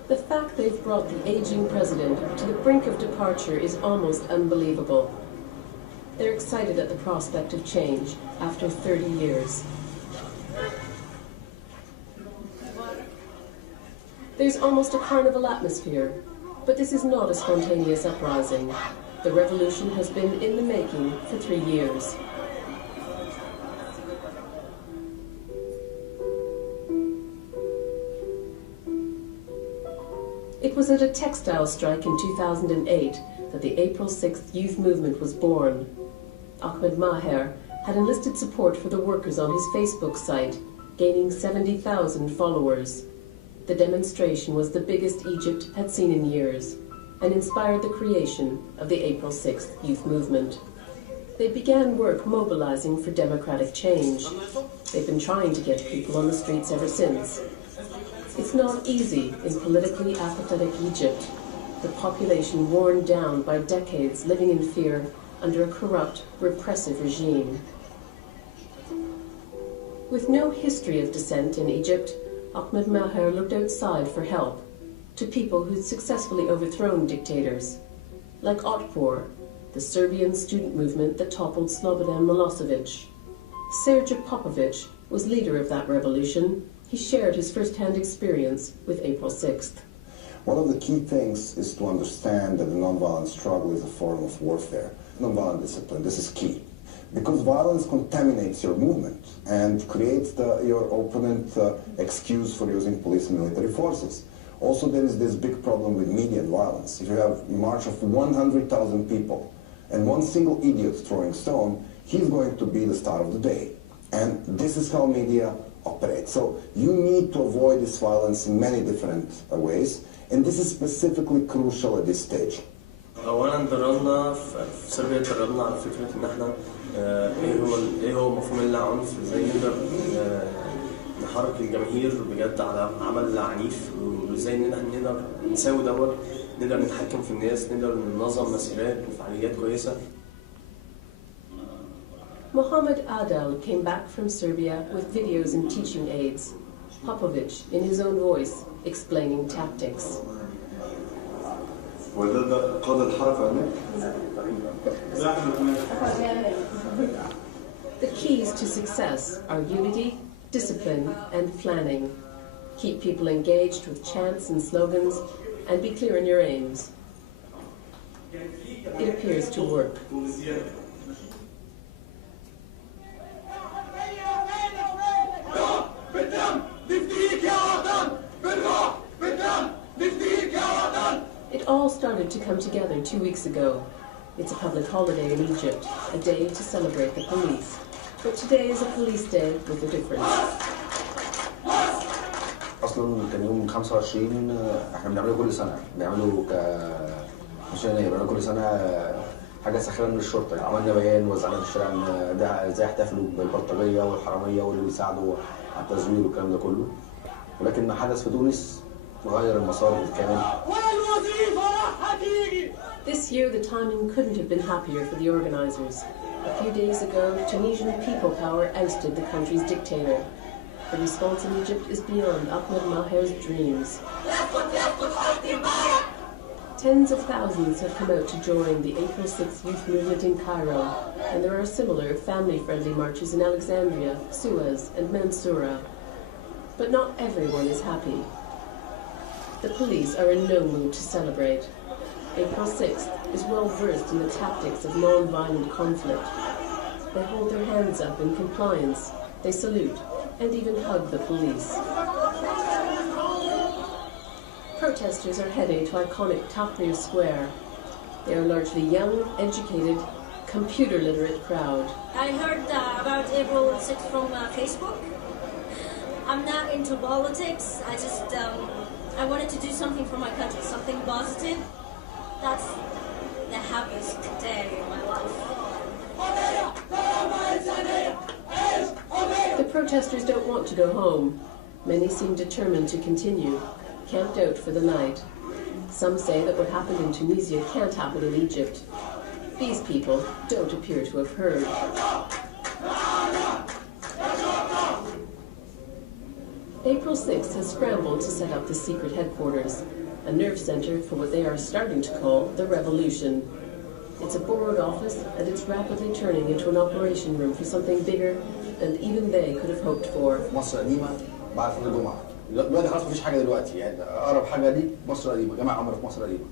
The fact they've brought the aging president to the brink of departure is almost unbelievable. They're excited at the prospect of change after 30 years. There's almost a carnival atmosphere, but this is not a spontaneous uprising. The revolution has been in the making for 3 years. It was at a textile strike in 2008 that the April 6th youth movement was born. Ahmed Maher had enlisted support for the workers on his Facebook site, gaining 70,000 followers. The demonstration was the biggest Egypt had seen in years and inspired the creation of the April 6th youth movement. They began work mobilizing for democratic change. They've been trying to get people on the streets ever since. It's not easy in politically apathetic Egypt, the population worn down by decades living in fear under a corrupt, repressive regime. With no history of dissent in Egypt, Ahmed Maher looked outside for help, to people who'd successfully overthrown dictators, like Otpor, the Serbian student movement that toppled Slobodan Milosevic. Sergej Popovic was leader of that revolution. He shared his first-hand experience with April 6th. One of the key things is to understand that the nonviolent struggle is a form of warfare. Nonviolent discipline, this is key. Because violence contaminates your movement and creates your opponent excuse for using police and military forces. Also, there is this big problem with media and violence. If you have a march of 100,000 people and one single idiot throwing stone, he's going to be the star of the day. And this is how media operate. So you need to avoid this violence in many different ways, and this is specifically crucial at this stage. اولا دربنا في صربيا دربنا على فكره ان احنا ايه هو مفهوم العنف، ازاي نقدر نحرك الجماهير بجد على عمل عنيف، وازاي ان احنا نقدر نساوي دوت، نقدر نتحكم في الناس، نقدر ننظم مسيرات وفعاليات كويسه. Mohammed Adel came back from Serbia with videos and teaching aids. Popovic, in his own voice, explaining tactics. The keys to success are unity, discipline, and planning. Keep people engaged with chants and slogans, and be clear in your aims. It appears to work. It all started to come together 2 weeks ago. It's a public holiday in Egypt, a day to celebrate the police. But today is a police day with a difference. اصلا كان يوم 25 احنا بنعمله كل سنه، بنعمله مش بنعمله كل سنه حاجه ساخره من الشرطه. عملنا بيان وزعنا في الشارع ان ده ازاي يحتفلوا بالبلطجيه والحراميه واللي بيساعدوا على التزوير والكلام ده كله. ولكن ما حدث في تونس غير المسار بالكامل. This year the timing couldn't have been happier for the organizers. A few days ago, Tunisian people power ousted the country's dictator. The response in Egypt is beyond Ahmed Maher's dreams. Tens of thousands have come out to join the April 6th youth movement in Cairo, and there are similar family-friendly marches in Alexandria, Suez, and Mansoura. But not everyone is happy. The police are in no mood to celebrate. April 6th is well versed in the tactics of non-violent conflict. They hold their hands up in compliance, they salute, and even hug the police. Protesters are heading to iconic Tahrir Square. They are largely young, educated, computer-literate crowd. I heard about April 6th from Facebook. I'm not into politics. I wanted to do something for my country, something positive. That's the happiest day in my life. The protesters don't want to go home. Many seem determined to continue, camped out for the night. Some say that what happened in Tunisia can't happen in Egypt. These people don't appear to have heard. April 6th has scrambled to set up the secret headquarters, a nerve center for what they are starting to call the revolution. It's a borrowed office, and it's rapidly turning into an operation room for something bigger than even they could have hoped for. مصر قديمة بعد فضل الجمعة. دلوقتي خلاص مفيش حاجة دلوقتي يعني أقرب حاجة ليك مصر قديمة، جامع عمرو في مصر قديمة.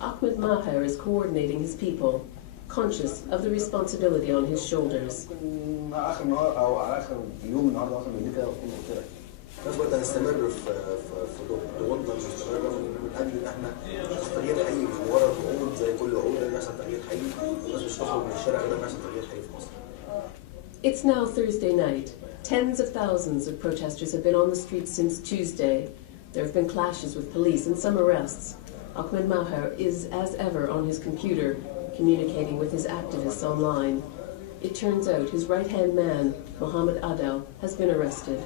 Ahmed Maher is coordinating his people, conscious of the responsibility on his shoulders. آخر نهار أو على آخر يوم النهارده مثلا بالليل كده بكون قلت لك. نفس الوقت هنستمر في ضغوطنا المستمرة من أجل إن إحنا نحصل تغيير حقيقي مش مجرد وعود زي كل وعود لازم يحصل تغيير حقيقي، الناس مش تخرج من الشارع غير لما يحصل تغيير حقيقي في مصر. It's now Thursday night. Tens of thousands of protesters have been on the streets since Tuesday. There have been clashes with police and some arrests. Ahmed Maher is, as ever, on his computer, communicating with his activists online. It turns out his right-hand man, Mohammed Adel, has been arrested.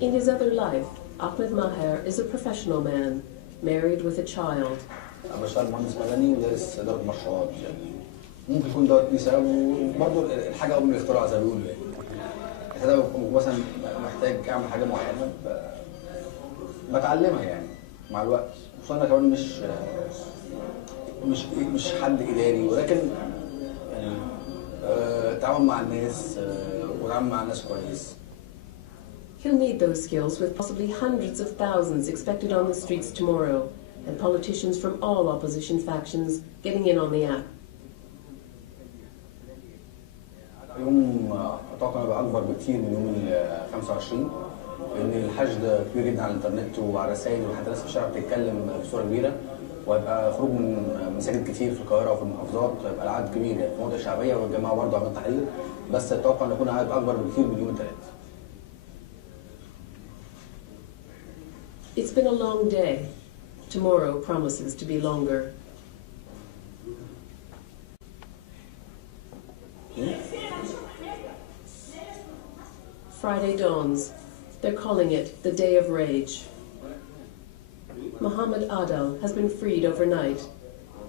In his other life, Ahmed Maher is a professional man, married with a child. أنا بشتغل مهندس مدني ودارس إدارة مشروعات يعني ممكن يكون دوت مثال وبرضه الحاجة أول من الاختراع زي ما بيقولوا يعني أنا مثلا محتاج أعمل حاجة معينة بتعلمها يعني مع الوقت خصوصا أنا كمان مش حد إداري ولكن يعني تعامل مع الناس وتعامل مع الناس كويس. He'll need those skills with possibly hundreds of thousands expected on the streets tomorrow, and politicians from all opposition factions getting in on the act. يوم أتوقع يبقى أكبر بكتير من يوم ال 25 لأن الحشد كبير جدا على الإنترنت وعلى الرسائل وحتى الناس في الشارع بتتكلم بصورة كبيرة وهيبقى خروج من مساجد كتير في القاهرة وفي المحافظات وهيبقى العدد كبير يعني في مناطق شعبية والجماعة برضه عملت تحرير بس أتوقع إن يكون عدد أكبر بكتير من يوم الثلاث. It's been a long day. Tomorrow promises to be longer. Friday dawns. They're calling it the Day of Rage. Mohammed Adel has been freed overnight.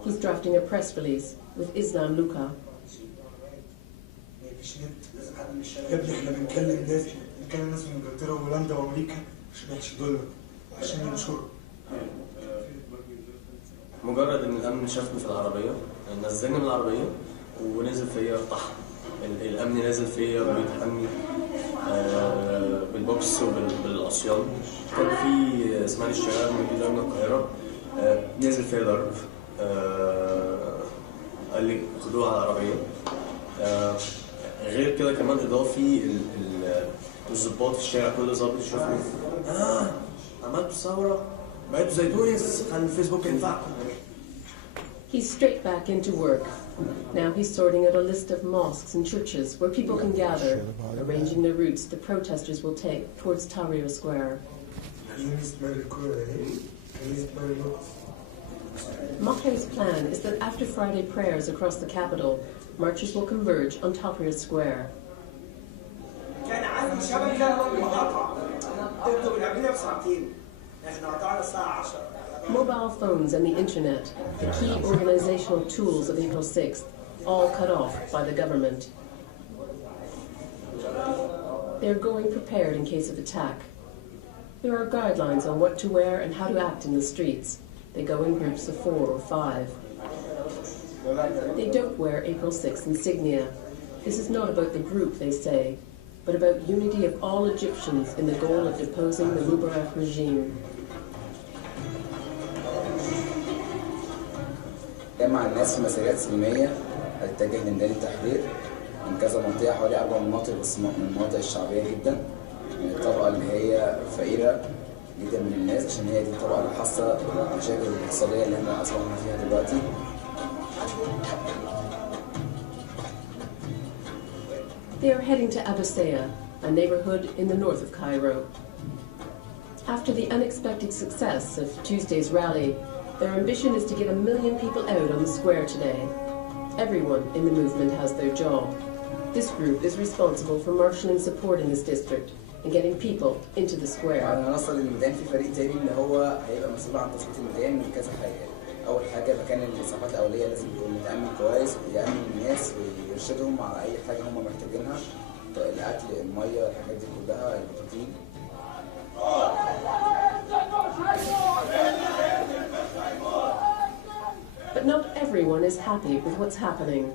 He's drafting a press release with Islam Luka. مجرد ان الامن شافني في العربيه نزلني من العربيه ونزل فيا طحن الامن نازل فيا بيطحني بالبوكس وبالعصيان كان في اسماعيل الشغال من القاهره نزل فيا ضرب قال لي خدوها على العربيه غير كده كمان اضافي الضباط في الشارع كل ظابط يشوفني عملت ثوره بقيتوا زي تونس خلي الفيسبوك ينفعكم. He's straight back into work. Now he's sorting out a list of mosques and churches where people can gather, arranging the routes the protesters will take towards Tahrir Square. Maher's plan is that after Friday prayers across the capital, marchers will converge on Tahrir Square. Mobile phones and the internet, the key organizational tools of April 6th, all cut off by the government. They're going prepared in case of attack. There are guidelines on what to wear and how to act in the streets. They go in groups of 4 or 5. They don't wear April 6 insignia. This is not about the group, they say, but about unity of all Egyptians in the goal of deposing the Mubarak regime. جمع الناس في مسيرات سلمية هتتجه لميدان التحرير من كذا منطقة، حوالي 4 مناطق، بس من المناطق الشعبية جدا، من الطبقة اللي هي فقيرة جدا من الناس، عشان هي دي الطبقة اللي حاسة بالمشاكل الاقتصادية اللي احنا أصبحنا فيها دلوقتي. They are heading to Abbasia, a neighborhood in the north of Cairo. After the unexpected success of Tuesday's rally, their ambition is to get 1 million people out on the square today. Everyone in the movement has their job. This group is responsible for marshalling support in this district and getting people into the square. لما نوصل للميدان في فريق تاني اللي هو هيبقى مسؤول عن تظبيط الميدان من كذا حاجة. أول حاجة مكان الإسعافات الأولية لازم يكون متأمن كويس ويأمن الناس ويرشدهم على أي حاجة هم محتاجينها، الأكل، المية، الحاجات دي كلها، البروتين. But not everyone is happy with what's happening.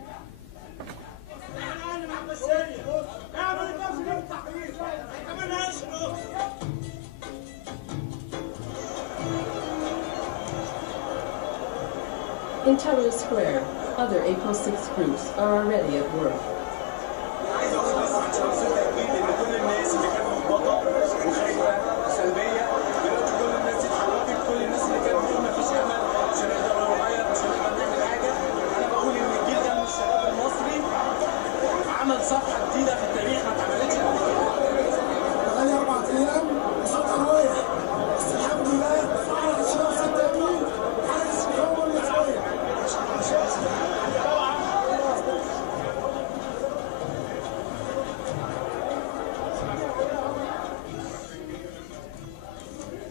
In Tahrir Square, other April 6 groups are already at work.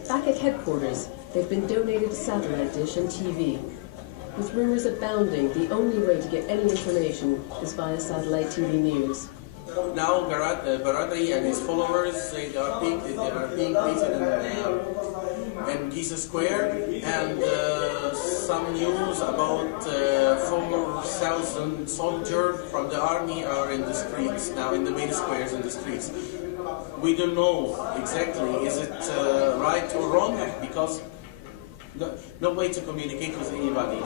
Back at headquarters, they've been donated a satellite dish and TV. With rumors abounding, the only way to get any information is via satellite TV news. Now Baradei and his followers, they are being treated in Giza Square, and some news about 4,000 soldiers from the army are in the streets, now in the main squares in the streets. We don't know exactly, is it right or wrong, because no way to communicate with anybody.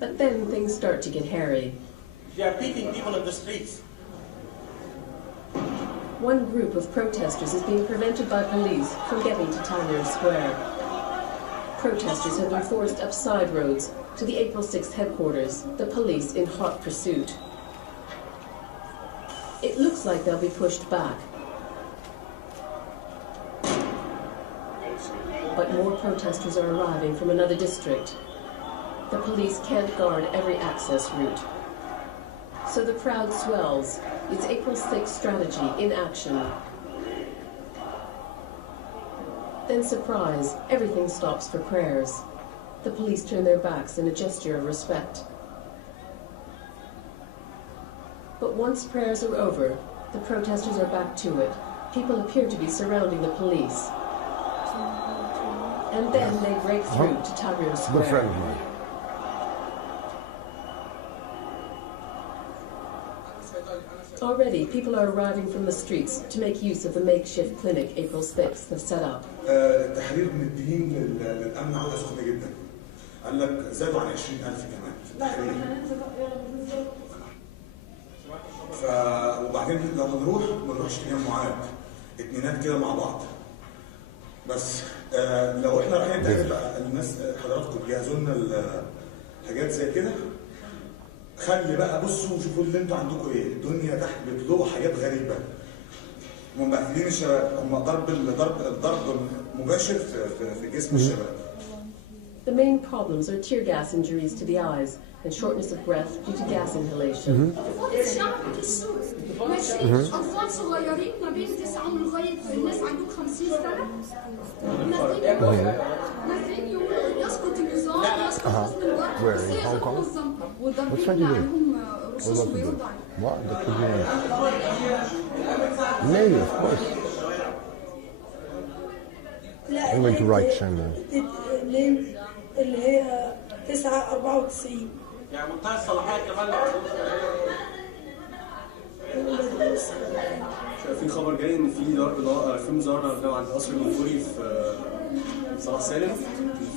But then things start to get hairy. They are beating people in the streets. One group of protesters is being prevented by police from getting to Tahrir Square. Protesters have been forced up side roads to the April 6th headquarters, the police in hot pursuit. It looks like they'll be pushed back. But more protesters are arriving from another district. The police can't guard every access route. So the crowd swells, its April 6th strategy in action. Then surprise, everything stops for prayers. The police turn their backs in a gesture of respect. But once prayers are over, the protesters are back to it. People appear to be surrounding the police. And then they break through to Tahrir Square. Good friend of mine. Already, people are arriving from the streets to make use of the makeshift clinic April 6th has set up. التحرير مدين للأمن عودة سخنة جدا. قال لك زادوا عن 20,000 كمان. وبعدين لما نروح ما نروحش تجمعات، اتنينات كده مع بعض. بس لو احنا رايحين بقى الناس حضراتكم جهزوا لنا حاجات زي كده. خلي بقى بصوا وشوفوا اللي انتوا عندكم ايه، الدنيا تحت بيطلبوا حاجات غريبه. هم مبهدلين الشباب، هم ضرب مباشر في جسم الشباب. The main problems are tear gas injuries to the eyes and shortness of breath due to gas inhalation. أطفال صغيرين ما بين 9 لغاية الناس عندهم 50 سنة. نازلين يقولوا يسقط النظام يسقط حسن الوقت بس هي غير منظمة وضاربين عليهم رصاص ويرضع. What? That could be maybe, of course. I'm going to write China. اللي هي 994 يعني منتهى الصلاحية كمان. في خبر جاي ان في ضرب نار في مظاهره عند قصر المنفوري في صلاح سالم،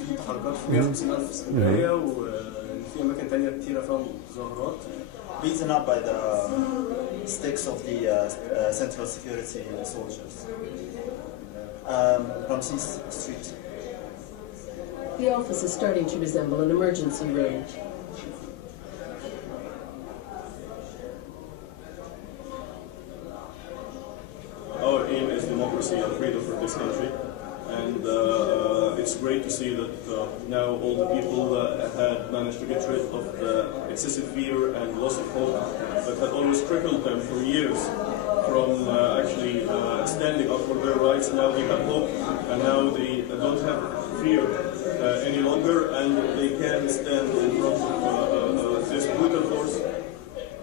في تحركات في 150,000 في اسكندريه وفي اماكن ثانيه كتيره فيها مظاهرات. Beaten up by the sticks of the Central Security soldiers. Ramses Street. The office is starting to resemble an emergency room. Our aim is democracy and freedom for this country, and it's great to see that now all the people had managed to get rid of the excessive fear and loss of hope that had always crippled them for years from actually standing up for their rights. Now they have hope, and now they don't have fear any longer, and they can stand in front of this brutal force.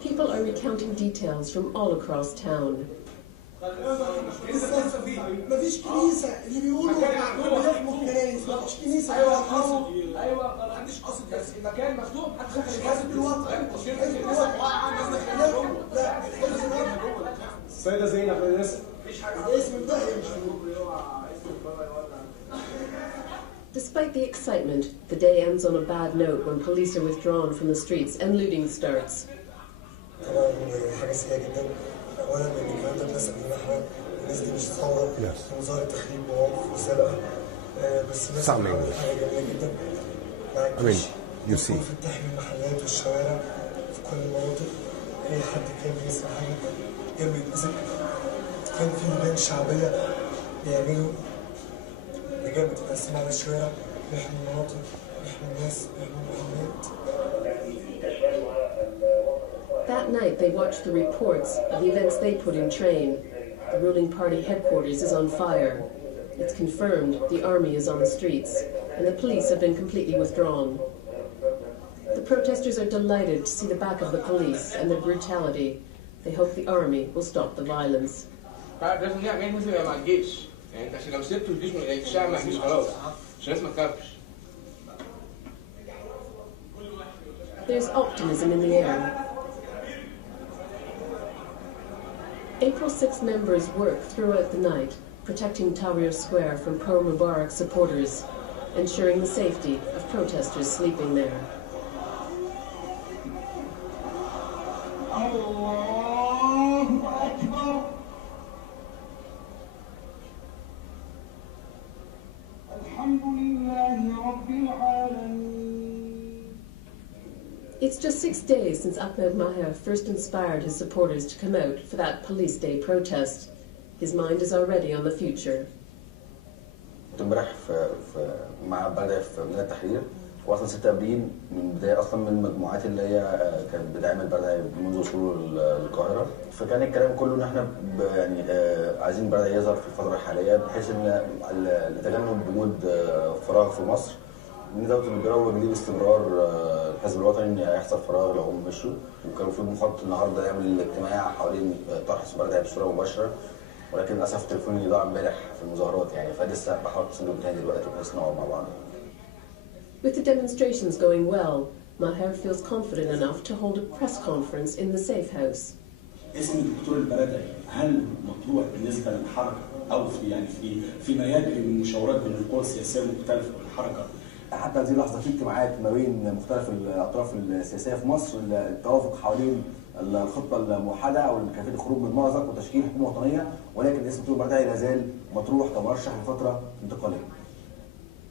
People are recounting details from all across town. مفيش كنيسة اللي بيقولوا بيحموا الكنائس مفيش كنيسة ايوه ما عنديش قصد بس المكان مفتوح محدش دخل حزب الوطن السيدة زينب الاسم مفيش حاجة الاسم ده مش Despite the excitement, the day ends on a bad note when police are withdrawn from the streets and looting starts. اولا ان الكلام ده بنسال ان احنا الناس دي مش ثوره مظاهره تخريب وعنف وسرقه بس الناس حاجه جميله جدا يكون في تحمي المحلات والشوارع في كل المناطق اي حد كان بيسمع حاجه كان بيتمسك كان في لجان شعبيه بيعملوا لجان بتتقسم على الشوارع بيحموا المناطق بيحموا الناس بيحموا المحلات. That night, they watched the reports of the events they put in train. The ruling party headquarters is on fire. It's confirmed the army is on the streets, and the police have been completely withdrawn. The protesters are delighted to see the back of the police and their brutality. They hope the army will stop the violence. There's optimism in the air. April 6 members work throughout the night, protecting Tahrir Square from pro-Mubarak supporters, ensuring the safety of protesters sleeping there. It's just 6 days since Ahmed Maher first inspired his supporters to come out for that Police Day protest. His mind is already on the future. امبارح مع بدأ في ميدان التحرير واصلا 6 ابريل من بدايه اصلا من المجموعات اللي هي كانت بتدعم البلد منذ وصوله للقاهره، فكان الكلام كله ان احنا يعني عايزين البلد يظهر في الفتره الحاليه بحيث ان لتجنب وجود فراغ في مصر. نزود الجو جديد باستمرار الحزب الوطني ان هيحصل فراغ لو هم مشوا، وكان في مخطط النهارده يعمل اجتماع حوالين طرح السفاره بصوره مباشره، ولكن للاسف تليفوني ضاع امبارح في المظاهرات يعني، فلسه بحاول اتصل تاني دلوقتي بحيث نقعد مع بعض. With the demonstrations going well, Maher feels confident enough to hold a press conference in the safe house. اسم الدكتور البلدي هل مطروح بالنسبه للحركه او في ميادين المشاورات بين القوى السياسيه المختلفه والحركه؟ حتى هذه اللحظه في اجتماعات ما بين مختلف الاطراف السياسيه في مصر التوافق حوالين الخطه الموحده او كيفيه الخروج من المأزق وتشكيل حكومه وطنيه، ولكن اسم الدكتور البلدي لا زال مطروح كمرشح لفتره انتقاليه.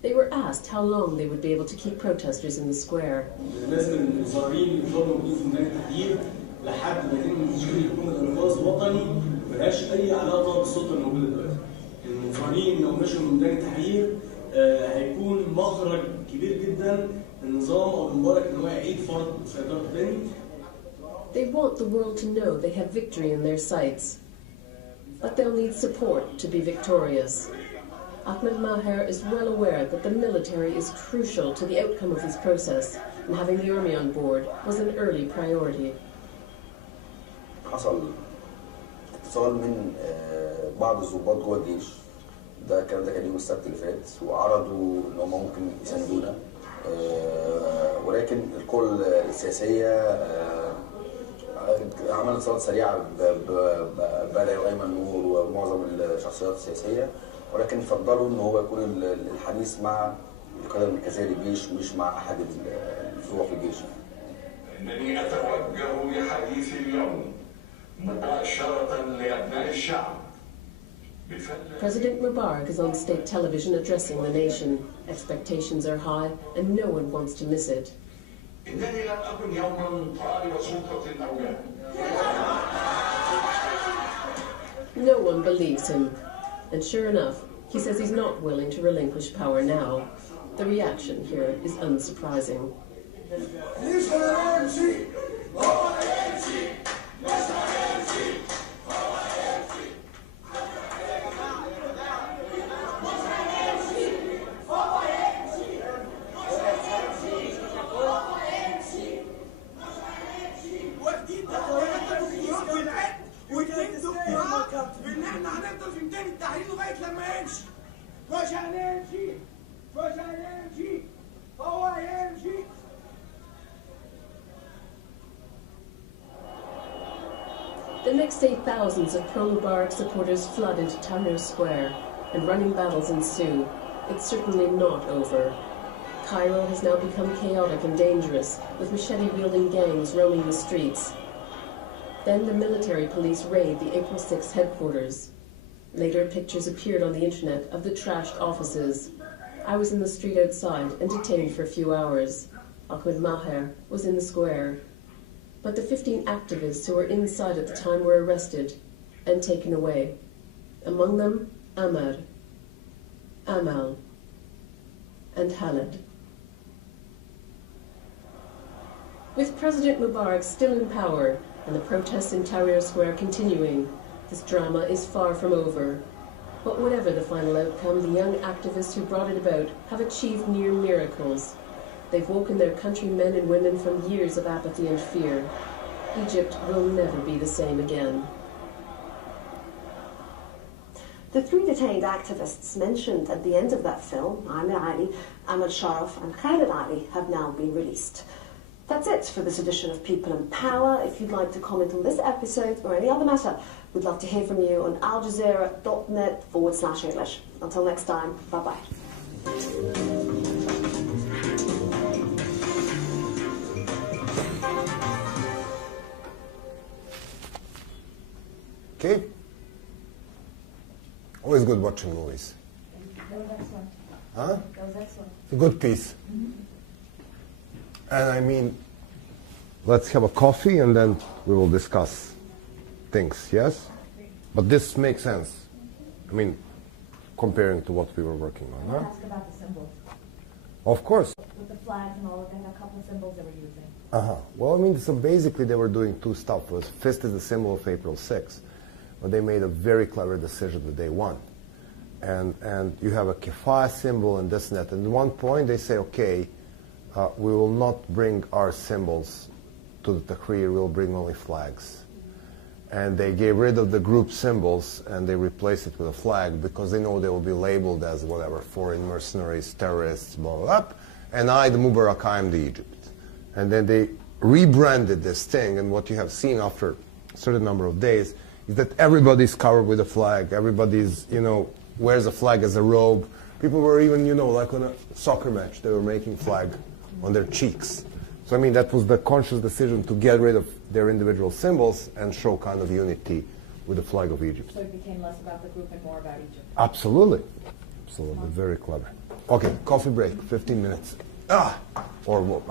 They were asked how long they would be able to keep protesters in the square. لازم المظاهرين يفضلوا موجودين في ميدان التحرير لحد ما يتم تشكيل حكومه الانقاذ الوطني ملهاش اي علاقه بالسلطه الموجوده دلوقتي. المظاهرين لو مشوا من ميدان التحرير هيكون مخرج كبير جدا النظام او المبارك ان هو يعيد فرض سيطرته تاني. They want the world to know they have victory in their sights, but they'll need support to be victorious. Ahmed Maher is well aware that the military is crucial to the outcome of this process, and having the army on board was an early priority. حصل اتصال من بعض الضباط جوه الجيش، ده كان يوم السبت اللي فات، وعرضوا ان هم ممكن يساندونا، ولكن القوى السياسيه عملت اتصالات سريعه ببدر وايمن نور ومعظم الشخصيات السياسيه، ولكن فضلوا ان هو يكون الحديث مع القياده المركزيه للجيش مش مع احد الفروع في الجيش. انني اتوجه بحديث اليوم مباشره لابناء الشعب. President Mubarak is on state television addressing the nation. Expectations are high and no one wants to miss it. إنني لم أكن يوما طالب سلطة الأولاد. No one believes him. And sure enough, he says he's not willing to relinquish power now. The reaction here is unsurprising. The next day, thousands of pro-Mubarak supporters flood into Tahrir Square, and running battles ensue. It's certainly not over. Cairo has now become chaotic and dangerous, with machete-wielding gangs roaming the streets. Then the military police raid the April 6 headquarters. Later, pictures appeared on the internet of the trashed offices. I was in the street outside and detained for a few hours. Ahmed Maher was in the square. But the 15 activists who were inside at the time were arrested and taken away. Among them, Amar, Amal, and Khaled. With President Mubarak still in power and the protests in Tahrir Square continuing, this drama is far from over. But whatever the final outcome, the young activists who brought it about have achieved near miracles. They've woken their countrymen and women from years of apathy and fear. Egypt will never be the same again. The 3 detained activists mentioned at the end of that film, Amir Ali, Ahmad Sharaf and Khaled Ali, have now been released. That's it for this edition of People and Power. If you'd like to comment on this episode or any other matter, we'd love to hear from you on aljazeera.net/English. Until next time, bye-bye. Okay. Always good watching movies. That was excellent. Huh? That was excellent. A good piece. And I mean, let's have a coffee and then we will discuss things, yes? But this makes sense. I mean, comparing to what we were working on, I huh? asked about the symbols. Of course. With the flags and all of that, a couple of symbols they were using. Well, I mean, so basically they were doing 2 stuff. Fist is the symbol of April 6th, but they made a very clever decision the day one. And you have a kifaya symbol and this and that. And at one point they say, okay, we will not bring our symbols to the Tahrir, we'll bring only flags. And they get rid of the group symbols and they replace it with a flag because they know they will be labeled as whatever, foreign mercenaries, terrorists, blah, blah, blah. And I, the Mubarak, I am the Egypt. And then they rebranded this thing, and what you have seen after a certain number of days is that everybody's covered with a flag, everybody's, wears a flag as a robe. People were even, like on a soccer match, they were making flag on their cheeks. So I mean, that was the conscious decision to get rid of their individual symbols and show kind of unity with the flag of Egypt. So it became less about the group and more about Egypt. Absolutely. Absolutely. Very clever. Okay, coffee break, 15 minutes. Or what?